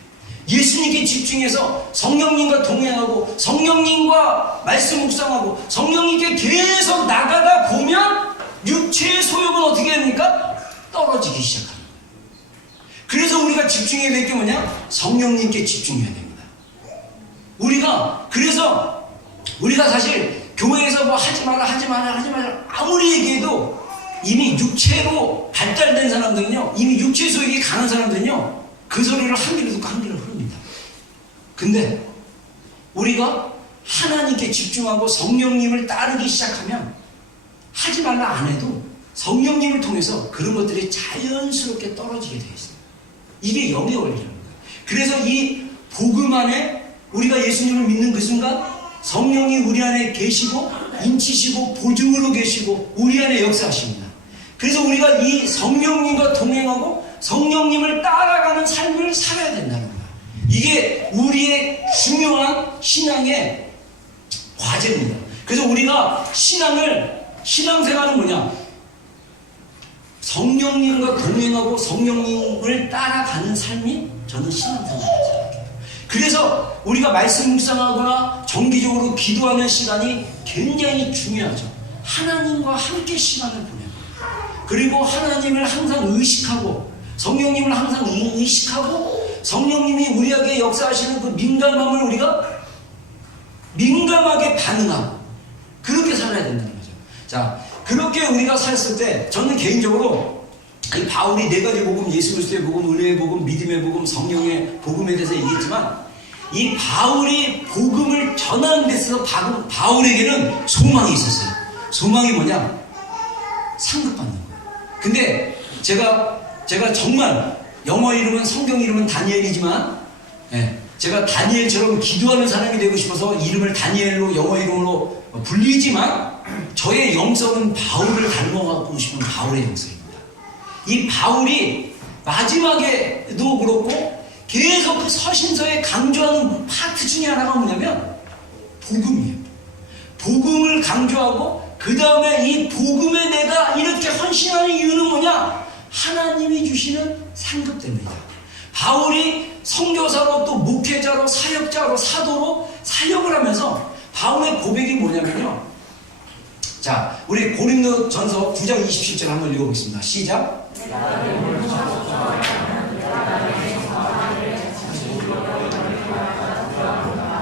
예수님께 집중해서 성령님과 동행하고 성령님과 말씀 묵상하고 성령님께 계속 나가다 보면 육체의 소욕은 어떻게 됩니까? 떨어지기 시작합니다. 그래서 우리가 집중해야 될 게 뭐냐? 성령님께 집중해야 됩니다. 그래서 우리가 사실 교회에서 뭐 하지 마라 아무리 얘기해도 이미 육체로 발달된 사람들은요, 이미 육체 소욕이 강한 사람들은요, 그 소리를 한 귀로 듣고 한 귀로 흐릅니다. 근데 우리가 하나님께 집중하고 성령님을 따르기 시작하면 하지 말라 안 해도 성령님을 통해서 그런 것들이 자연스럽게 떨어지게 되어 있어요. 이게 영의 원리랍니다. 그래서 이 복음 안에 우리가 예수님을 믿는 그 순간 성령이 우리 안에 계시고 인치시고 보증으로 계시고 우리 안에 역사하십니다. 그래서 우리가 이 성령님과 동행하고 성령님을 따라가는 삶을 살아야 된다는 거예요. 이게 우리의 중요한 신앙의 과제입니다. 그래서 우리가 신앙생활은 뭐냐? 성령님과 동행하고 성령님을 따라가는 삶이 저는 신앙생활이라고 생각해요. 그래서 우리가 말씀 묵상하거나 정기적으로 기도하는 시간이 굉장히 중요하죠. 하나님과 함께 시간을 보내고 그리고 하나님을 항상 의식하고 성령님을 항상 의식하고 성령님이 우리에게 역사하시는 그 민감함을 우리가 민감하게 반응하고 그렇게 살아야 된다는 거죠. 자, 그렇게 우리가 살았을 때 저는 개인적으로 이 바울이 네 가지 복음, 예수 그리스도의 복음, 은혜의 복음, 믿음의 복음, 성령의 복음에 대해서 얘기했지만 이 바울이 복음을 전하는 데 있어서 바울에게는 소망이 있었어요. 소망이 뭐냐? 상급받는 거예요. 근데 제가 정말 영어 이름은 성경 이름은 다니엘이지만 제가 다니엘처럼 기도하는 사람이 되고 싶어서 이름을 다니엘로 영어 이름으로 불리지만 저의 영성은 바울을 닮아가고 싶은 바울의 영성입니다. 이 바울이 마지막에도 그렇고 계속 그 서신서에 강조하는 파트 중에 하나가 뭐냐면 복음이에요. 복음을 강조하고 그 다음에 이 복음에 내가 이렇게 헌신하는 이유는 뭐냐? 하나님이 주시는 상급 때문이다. 바울이 선교사로 또 목회자로 사역자로 사도로 사역을 하면서 바울의 고백이 뭐냐면요. 자, 우리 고린도전서 9장 27절 한번 읽어보겠습니다. 시작.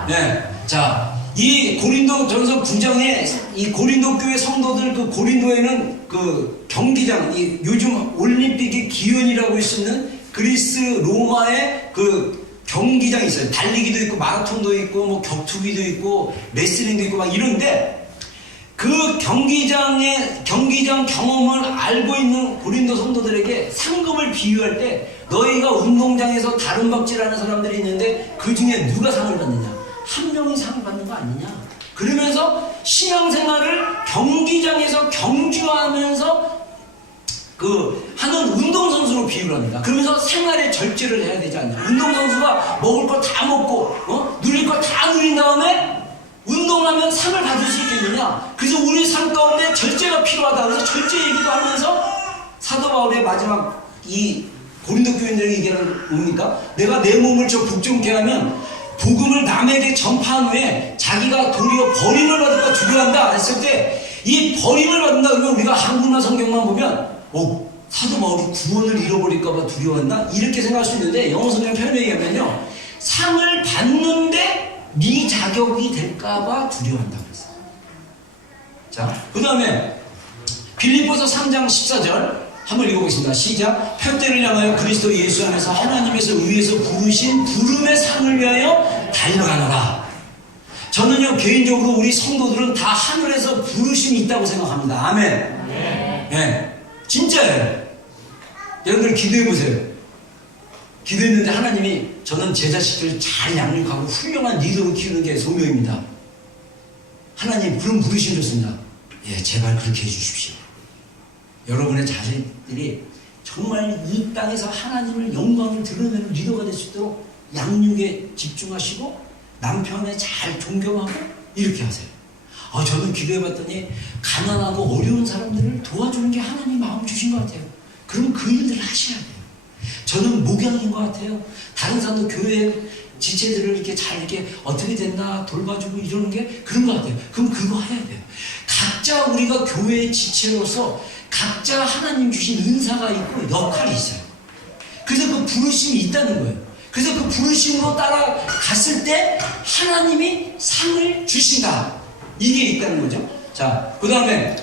네, 자, 이 고린도전서 9장에 이 고린도 교회 성도들 그 고린도에는 그 경기장, 이 요즘 올림픽의 기원이라고 할 수 있는 그리스 로마의 그 경기장이 있어요. 달리기도 있고 마라톤도 있고 뭐 격투기도 있고 레슬링도 있고 막 이런데 그 경기장 경험을 알고 있는 고린도 성도들에게 상급을 비유할 때 너희가 운동장에서 다른 박질하는 사람들이 있는데 그 중에 누가 상을 받느냐? 한 명이 상을 받는 거 아니냐? 그러면서 신앙생활을 경기장에서 경주하면서 하는 운동선수로 비유를 합니다. 그러면서 생활에 절제를 해야 되지 않냐? 운동선수가 먹을 거 다 먹고 누릴 거 다 누린 다음에 운동하면 상을 받을 수 있겠느냐? 그래서 우리 삶 가운데 절제가 필요하다. 그래서 절제 얘기도 하면서 사도 바울의 마지막 이 고린도 교인들에게 얘기하는 뭡니까? 내가 내 몸을 저 복종케 하면 복음을 남에게 전파한 후에 자기가 도리어 버림을 받을까 두려워한다 했을 때 이 버림을 받는다 그러면 우리가 한국말 성경만 보면 사도 바울이 구원을 잃어버릴까봐 두려워한다? 이렇게 생각할 수 있는데 영어 성경 표현에 의하면요 상을 받는데 미자격이 될까봐 두려워한다 그랬어요. 자, 그 다음에 빌립보서 3장 14절 한번 읽어보겠습니다. 시작. 표대를 향하여 그리스도 예수 안에서 하나님에서 위에서 부르신 부름의 상을 위하여 달려가노라. 저는요 개인적으로 우리 성도들은 다 하늘에서 부르심이 있다고 생각합니다. 아멘. 네. 진짜예요. 여러분들 기도해보세요. 기도했는데 하나님이 저는 제 자식들을 잘 양육하고 훌륭한 리더로 키우는 게 소명입니다. 하나님 그런 부르심 좋습니다. 예, 제발 그렇게 해주십시오. 여러분의 자식들이 정말 이 땅에서 하나님을 영광을 드러내는 리더가 될 수 있도록 양육에 집중하시고 남편에 잘 존경하고 이렇게 하세요. 저는 기도해봤더니 가난하고 어려운 사람들을 도와주는 게 하나님 마음 주신 것 같아요. 그럼 그 일들을 하셔야 돼요. 저는 목양인 것 같아요. 다른 사람도 교회 지체들을 이렇게 잘 이렇게 어떻게 됐나 돌봐주고 이러는 게 그런 것 같아요. 그럼 그거 해야 돼요. 각자 우리가 교회의 지체로서 각자 하나님 주신 은사가 있고 역할이 있어요. 그래서 그 부르심이 있다는 거예요. 그래서 그 부르심으로 따라갔을 때 하나님이 상을 주신다. 이게 있다는 거죠. 자, 그 다음에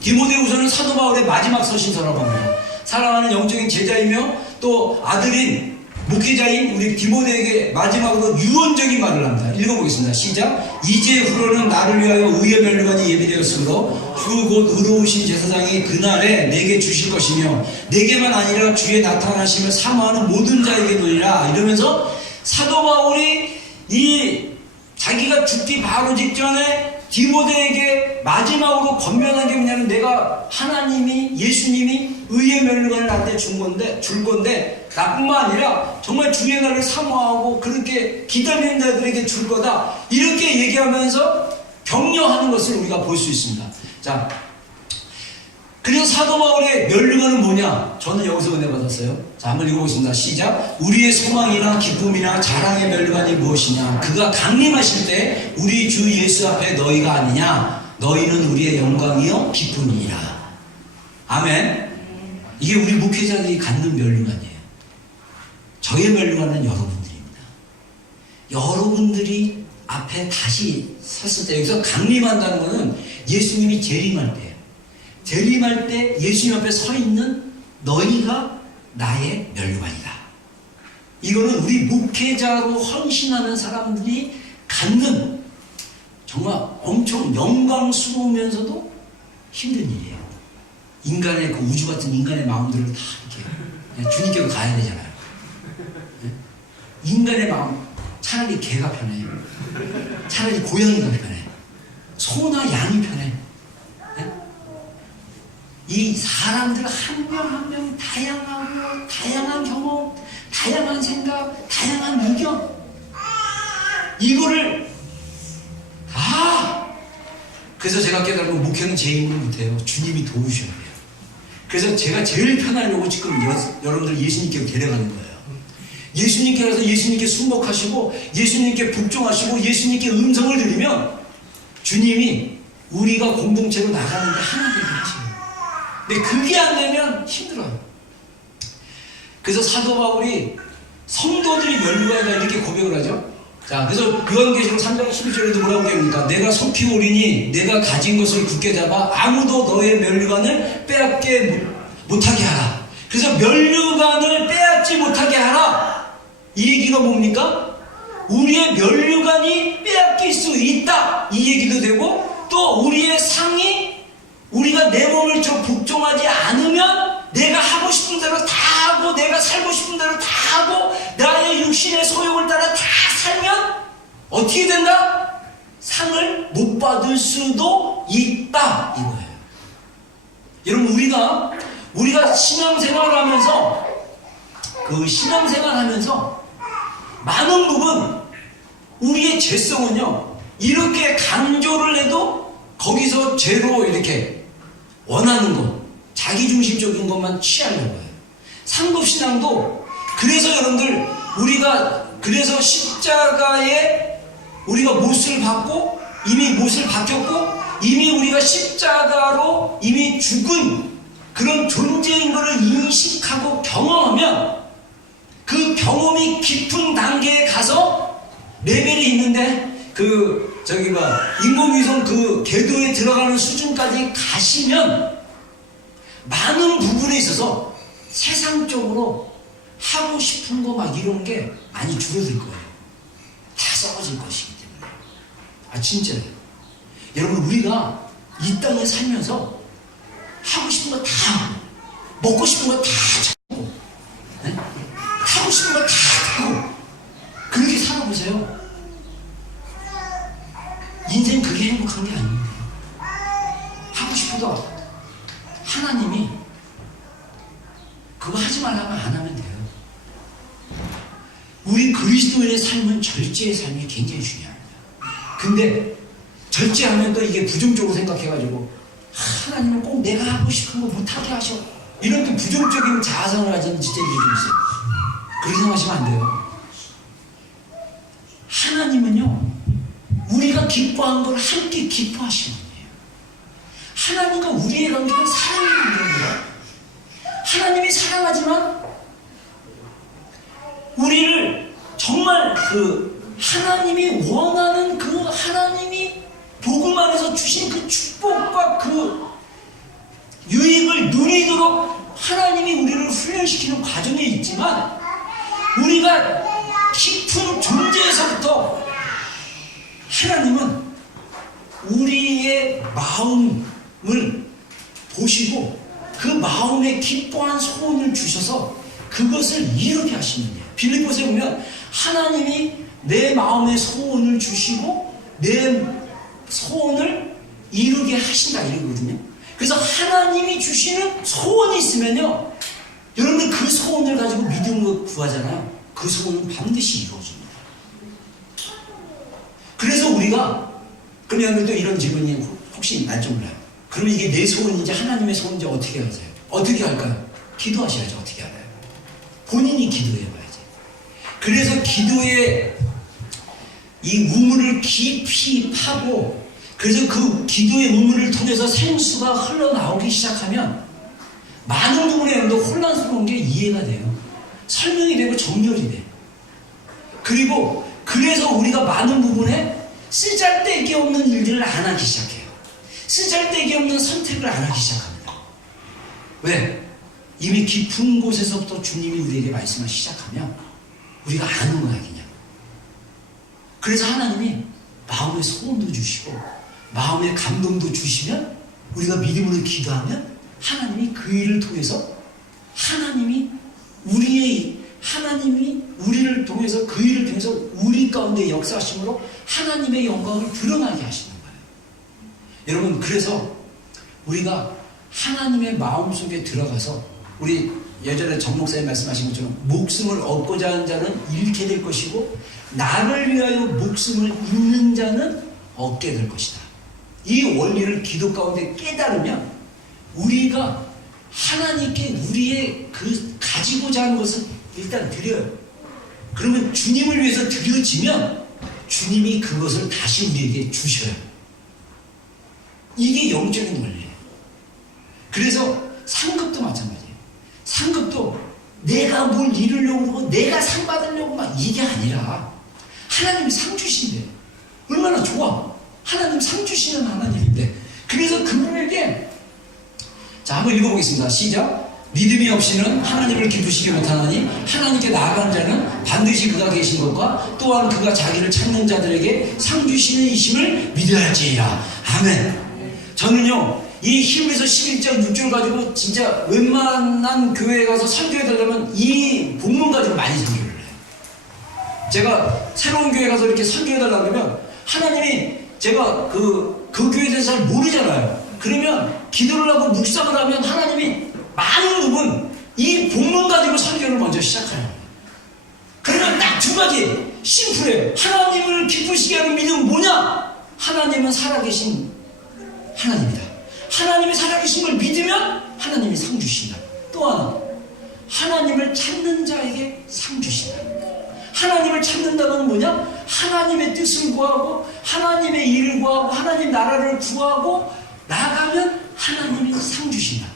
디모데후서는 사도 바울의 마지막 서신서라고 합니다. 사랑하는 영적인 제자이며 또 아들인 목회자인 우리 디모데에게 마지막으로 유언적인 말을 합니다. 읽어보겠습니다. 시작. 이제후로는 나를 위하여 의의 면류관이 예비되었으므로 주 곧 의로우신 제사장이 그날에 내게 주실 것이며 내게만 아니라 주의 나타나심을 사모하는 모든 자에게 노리라. 이러면서 사도 바울이 이 자기가 죽기 바로 직전에 디모데에게 마지막으로 권면한 게 뭐냐면 내가 하나님이 예수님이 의의 면류관을 나한테 줄 건데 나뿐만 아니라 정말 주의 날을 사모하고 그렇게 기다리는 자들에게 줄 거다. 이렇게 얘기하면서 격려하는 것을 우리가 볼 수 있습니다. 자, 그래서 사도 바울의 면류관은 뭐냐? 저는 여기서 은혜 받았어요. 자, 한번 읽어보겠습니다. 시작. 우리의 소망이나 기쁨이나 자랑의 면류관이 무엇이냐? 그가 강림하실 때 우리 주 예수 앞에 너희가 아니냐? 너희는 우리의 영광이요 기쁨이니라. 아멘. 이게 우리 목회자들이 갖는 면류관이에요. 저의 면류관은 여러분들입니다. 여러분들이 앞에 다시 섰을 때 여기서 강림한다는 것은 예수님이 재림할 때예요. 재림할 때 예수님 앞에 서 있는 너희가 나의 면류관이다. 이거는 우리 목회자로 헌신하는 사람들이 갖는 정말 엄청 영광스러우면서도 힘든 일이에요. 인간의 그 우주 같은 인간의 마음들을 다 이렇게 주님께로 가야 되잖아요. 인간의 마음 차라리 개가 편해. 차라리 고양이가 편해. 소나 양이 편해. 이 사람들 한 명 한 명 다양하고 다양한 경험, 다양한 생각, 다양한 의견 이거를 그래서 제가 깨달은 목회는 제 힘으로 못해요. 주님이 도우셔야 돼요. 그래서 제가 제일 편하려고 지금 여러분들 예수님께 데려가는 거예요. 예수님께 가서 예수님께 순복하시고 예수님께 복종하시고 예수님께 음성을 들으면 주님이 우리가 공동체로 나가는데 하나 되겠지. 근데 그게 안 되면 힘들어요. 그래서 사도 바울이 성도들이 면류관이다 이렇게 고백을 하죠. 자, 그래서 요한계시록 3장 12절에도 뭐라고 합니까? 내가 속히 오리니 내가 가진 것을 굳게 잡아 아무도 너의 면류관을 빼앗게 못하게 하라. 그래서 면류관을 빼앗지 못하게 하라. 이 얘기가 뭡니까? 우리의 면류관이 빼앗길 수 있다. 이 얘기도 되고 또 우리의 상이 우리가 내 몸을 복종하지 않으면 내가 하고 싶은 대로 다 하고 내가 살고 싶은 대로 다 하고 나의 육신의 소욕을 따라 다 살면 어떻게 된다? 상을 못 받을 수도 있다 이거예요. 여러분 우리가 신앙생활을 하면서 많은 부분 우리의 죄성은요 이렇게 강조를 해도 거기서 죄로 이렇게 원하는 것 자기중심적인 것만 취하려고 해요. 상급신앙도 그래서 여러분들 그래서 십자가에 우리가 못을 받고 이미 못을 박혔고 이미 우리가 십자가로 이미 죽은 그런 존재인 것을 인식하고 경험하면 그 경험이 깊은 단계에 가서 레벨이 있는데 인공위성 그 궤도에 들어가는 수준까지 가시면 많은 부분에 있어서 세상적으로 하고 싶은 거 막 이런 게 많이 줄어들 거예요. 다 썩어질 것이기 때문에. 진짜예요. 여러분 우리가 이 땅에 살면서 하고 싶은 거 다 하고 먹고 싶은 거 다 찾고 네? 타고 싶은 거 다 타고 그렇게 살아보세요. 인생 그게 행복한 게 아닙니다. 하고 싶어도 하나님이 그거 하지 말라면 안 하면 돼요. 우리 그리스도인의 삶은 절제의 삶이 굉장히 중요합니다. 근데 절제하면 또 이게 부정적으로 생각해가지고 하나님은 꼭 내가 하고 싶은 거 못하게 하셔 이런 또 부정적인 자아상을 가진 진짜 일이 좀 있어요. 그렇게 생각하시면 안 돼요. 하나님은요 우리가 기뻐한 걸 함께 기뻐하시는 분이에요. 하나님과 우리의 관계는 사랑의 관계입니다. 하나님이 사랑하지만 우리를 정말 하나님이 원하는 하나님이 복음 안에서 주신 그 축복과 그 유익을 누리도록 하나님이 우리를 훈련시키는 과정에 있지만 우리가 깊은 존재에서부터 하나님은 우리의 마음을 보시고 그 마음에 기뻐한 소원을 주셔서 그것을 이루게 하시는 거예요. 빌립보서에 보면 하나님이 내 마음의 소원을 주시고 내 소원을 이루게 하신다 이러거든요. 그래서 하나님이 주시는 소원이 있으면요 여러분들 그 소원을 가지고 믿음으로 구하잖아요. 그 소원은 반드시 이루어집니다. 그래서 우리가 그러면 또 이런 질문이 혹시 날지 몰라요. 그러면 이게 내 소원인지 하나님의 소원인지 어떻게 하세요? 어떻게 할까요? 기도하셔야죠. 어떻게 알아요? 본인이 기도해봐야지. 그래서 기도에 이 우물을 깊이 파고 그래서 그 기도의 우물을 통해서 생수가 흘러나오기 시작하면 많은 부분에 여러분도 혼란스러운 게 이해가 돼요. 설명이 되고 정렬이 돼. 그리고 그래서 우리가 많은 부분에 쓰잘데기 없는 일들을 안 하기 시작해요. 쓰잘데기 없는 선택을 안 하기 시작합니다. 왜? 이미 깊은 곳에서부터 주님이 우리에게 말씀을 시작하면 우리가 아는 거야 그냥. 그래서 하나님이 마음의 소원도 주시고 마음의 감동도 주시면 우리가 믿음으로 기도하면 하나님이 그 일을 통해서 하나님이 우리를 통해서 그 일을 통해서 우리 가운데 역사하심으로 하나님의 영광을 드러나게 하시는 거예요. 여러분 그래서 우리가 하나님의 마음속에 들어가서 우리 예전에 정 목사님 말씀하신 것처럼 목숨을 얻고자 하는 자는 잃게 될 것이고 나를 위하여 목숨을 잃는 자는 얻게 될 것이다. 이 원리를 기도 가운데 깨달으면 우리가 하나님께 우리의 그 가지고자 하는 것을 일단 드려요. 그러면 주님을 위해서 드려지면 주님이 그것을 다시 우리에게 주셔요. 이게 영적인 원리예요. 그래서 상급도 마찬가지예요. 상급도 내가 뭘 이루려고 그러고 내가 상 받으려고 막 이게 아니라 하나님이 상 주신대. 얼마나 좋아. 하나님 상 주시는 하나님인데 그래서 그분에게 자 한번 읽어보겠습니다. 시작. 믿음이 없이는 하나님을 기쁘시게 못하나니 하나님께 나아간 자는 반드시 그가 계신 것과 또한 그가 자기를 찾는 자들에게 상 주시는 이심을 믿어야 할지니라. 아멘. 저는요, 이 히브리서 11장 6절 가지고 진짜 웬만한 교회에 가서 설교해달라면 이 본문 가지고 많이 설교를 해요. 제가 새로운 교회 가서 이렇게 설교해달라 그러면 하나님이 제가 그 교회에 대해서 잘 모르잖아요. 그러면 기도를 하고 묵상을 하면 하나님이 많은 부분 이 본문 가지고 설교를 먼저 시작해요. 그러면 딱 두 가지 심플해요. 하나님을 기쁘시게 하는 믿음은 뭐냐? 하나님은 살아계신 하나님이다. 하나님이 살아계신 걸 믿으면 하나님이 상 주신다. 또 하나, 하나님을 찾는 자에게 상 주신다. 하나님을 찾는다는 뭐냐? 하나님의 뜻을 구하고 하나님의 일을 구하고 하나님 나라를 구하고 나가면 하나님이 상 주신다.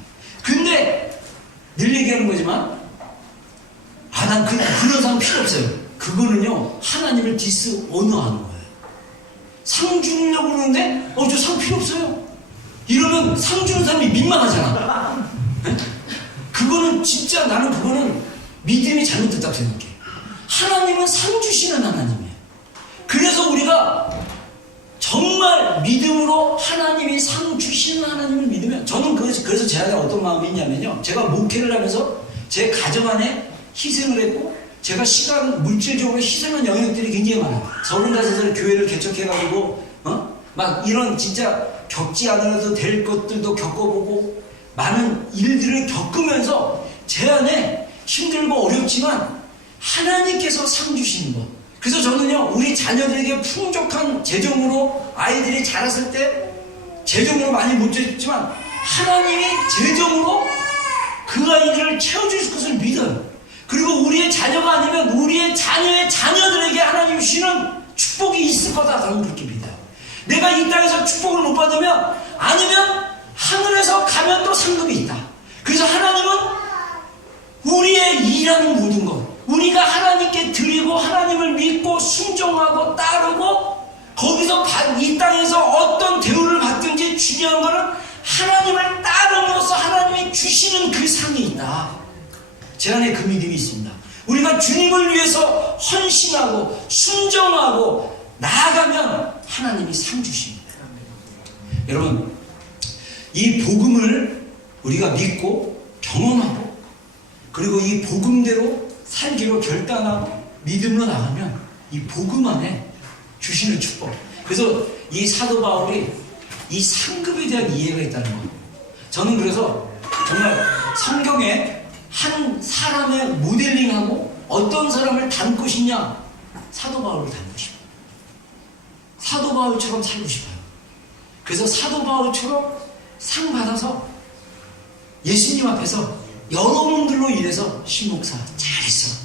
근데 늘 얘기하는 거지만 난 그런 사람 필요 없어요. 그거는요, 하나님을 디스오너하는 거예요. 상 주려고 그러는데 저 상 필요 없어요. 이러면 상 주는 사람이 민망하잖아. 네? 그거는 진짜 나는 그거는 믿음이 잘못됐다고 생각해. 하나님은 상 주시는 하나님이에요. 그래서 우리가 정말 믿음으로 하나님이 상 주시는 하나님을 믿으면, 저는 그래서 제 안에 어떤 마음이 있냐면요, 제가 목회를 하면서 제 가정 안에 희생을 했고 제가 시간 물질적으로 희생한 영역들이 굉장히 많아요. 35살 교회를 개척해가지고 막 이런 진짜 겪지 않아도 될 것들도 겪어보고 많은 일들을 겪으면서 제 안에 힘들고 어렵지만 하나님께서 상 주시는 것. 그래서 저는요, 우리 자녀들에게 풍족한 재정으로 아이들이 자랐을 때 재정으로 많이 못 줬지만 하나님이 재정으로 그 아이들을 채워줄 것을 믿어요. 그리고 우리의 자녀가 아니면 우리의 자녀의 자녀들에게 하나님 주시는 축복이 있을 거다. 저는 그렇게 믿어요. 내가 이 땅에서 축복을 못 받으면, 아니면 하늘에서 가면 또 상급이 있다. 그래서 하나님은 우리의 일하는 모든 것, 우리가 하나님께 드리고 하나님을 믿고 순종하고 따르고 거기서 이 땅에서 어떤 대우를 받든지 중요한 것은 하나님을 따름으로써 하나님이 주시는 그 상이 있다. 제 안에 그 믿음이 있습니다. 우리가 주님을 위해서 헌신하고 순종하고 나아가면 하나님이 상 주십니다. 여러분, 이 복음을 우리가 믿고 경험하고 그리고 이 복음대로 살기로 결단하고 믿음으로 나가면 이 복음 안에 주시는 축복. 그래서 이 사도 바울이 이 상급에 대한 이해가 있다는 거예요. 저는 그래서 정말 성경에 한 사람의 모델링하고 어떤 사람을 닮고 싶냐? 사도 바울을 닮고 싶어요. 사도 바울처럼 살고 싶어요. 그래서 사도 바울처럼 상 받아서 예수님 앞에서 여러분들로 인해서 신목사 잘했어.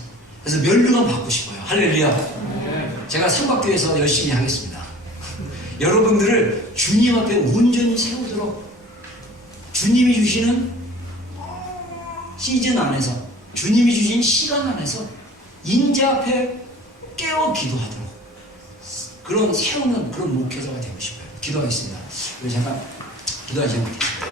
그래서 멸류관 받고 싶어요. 할렐루야. 제가 삼각교에서 열심히 하겠습니다. 여러분들을 주님 앞에 온전히 세우도록 주님이 주시는 시즌 안에서, 주님이 주신 시간 안에서 인자 앞에 깨어 기도하도록 그런 세우는 그런 목회자가 되고 싶어요. 기도하겠습니다. 우리 잠깐 기도하시면 되겠습니다.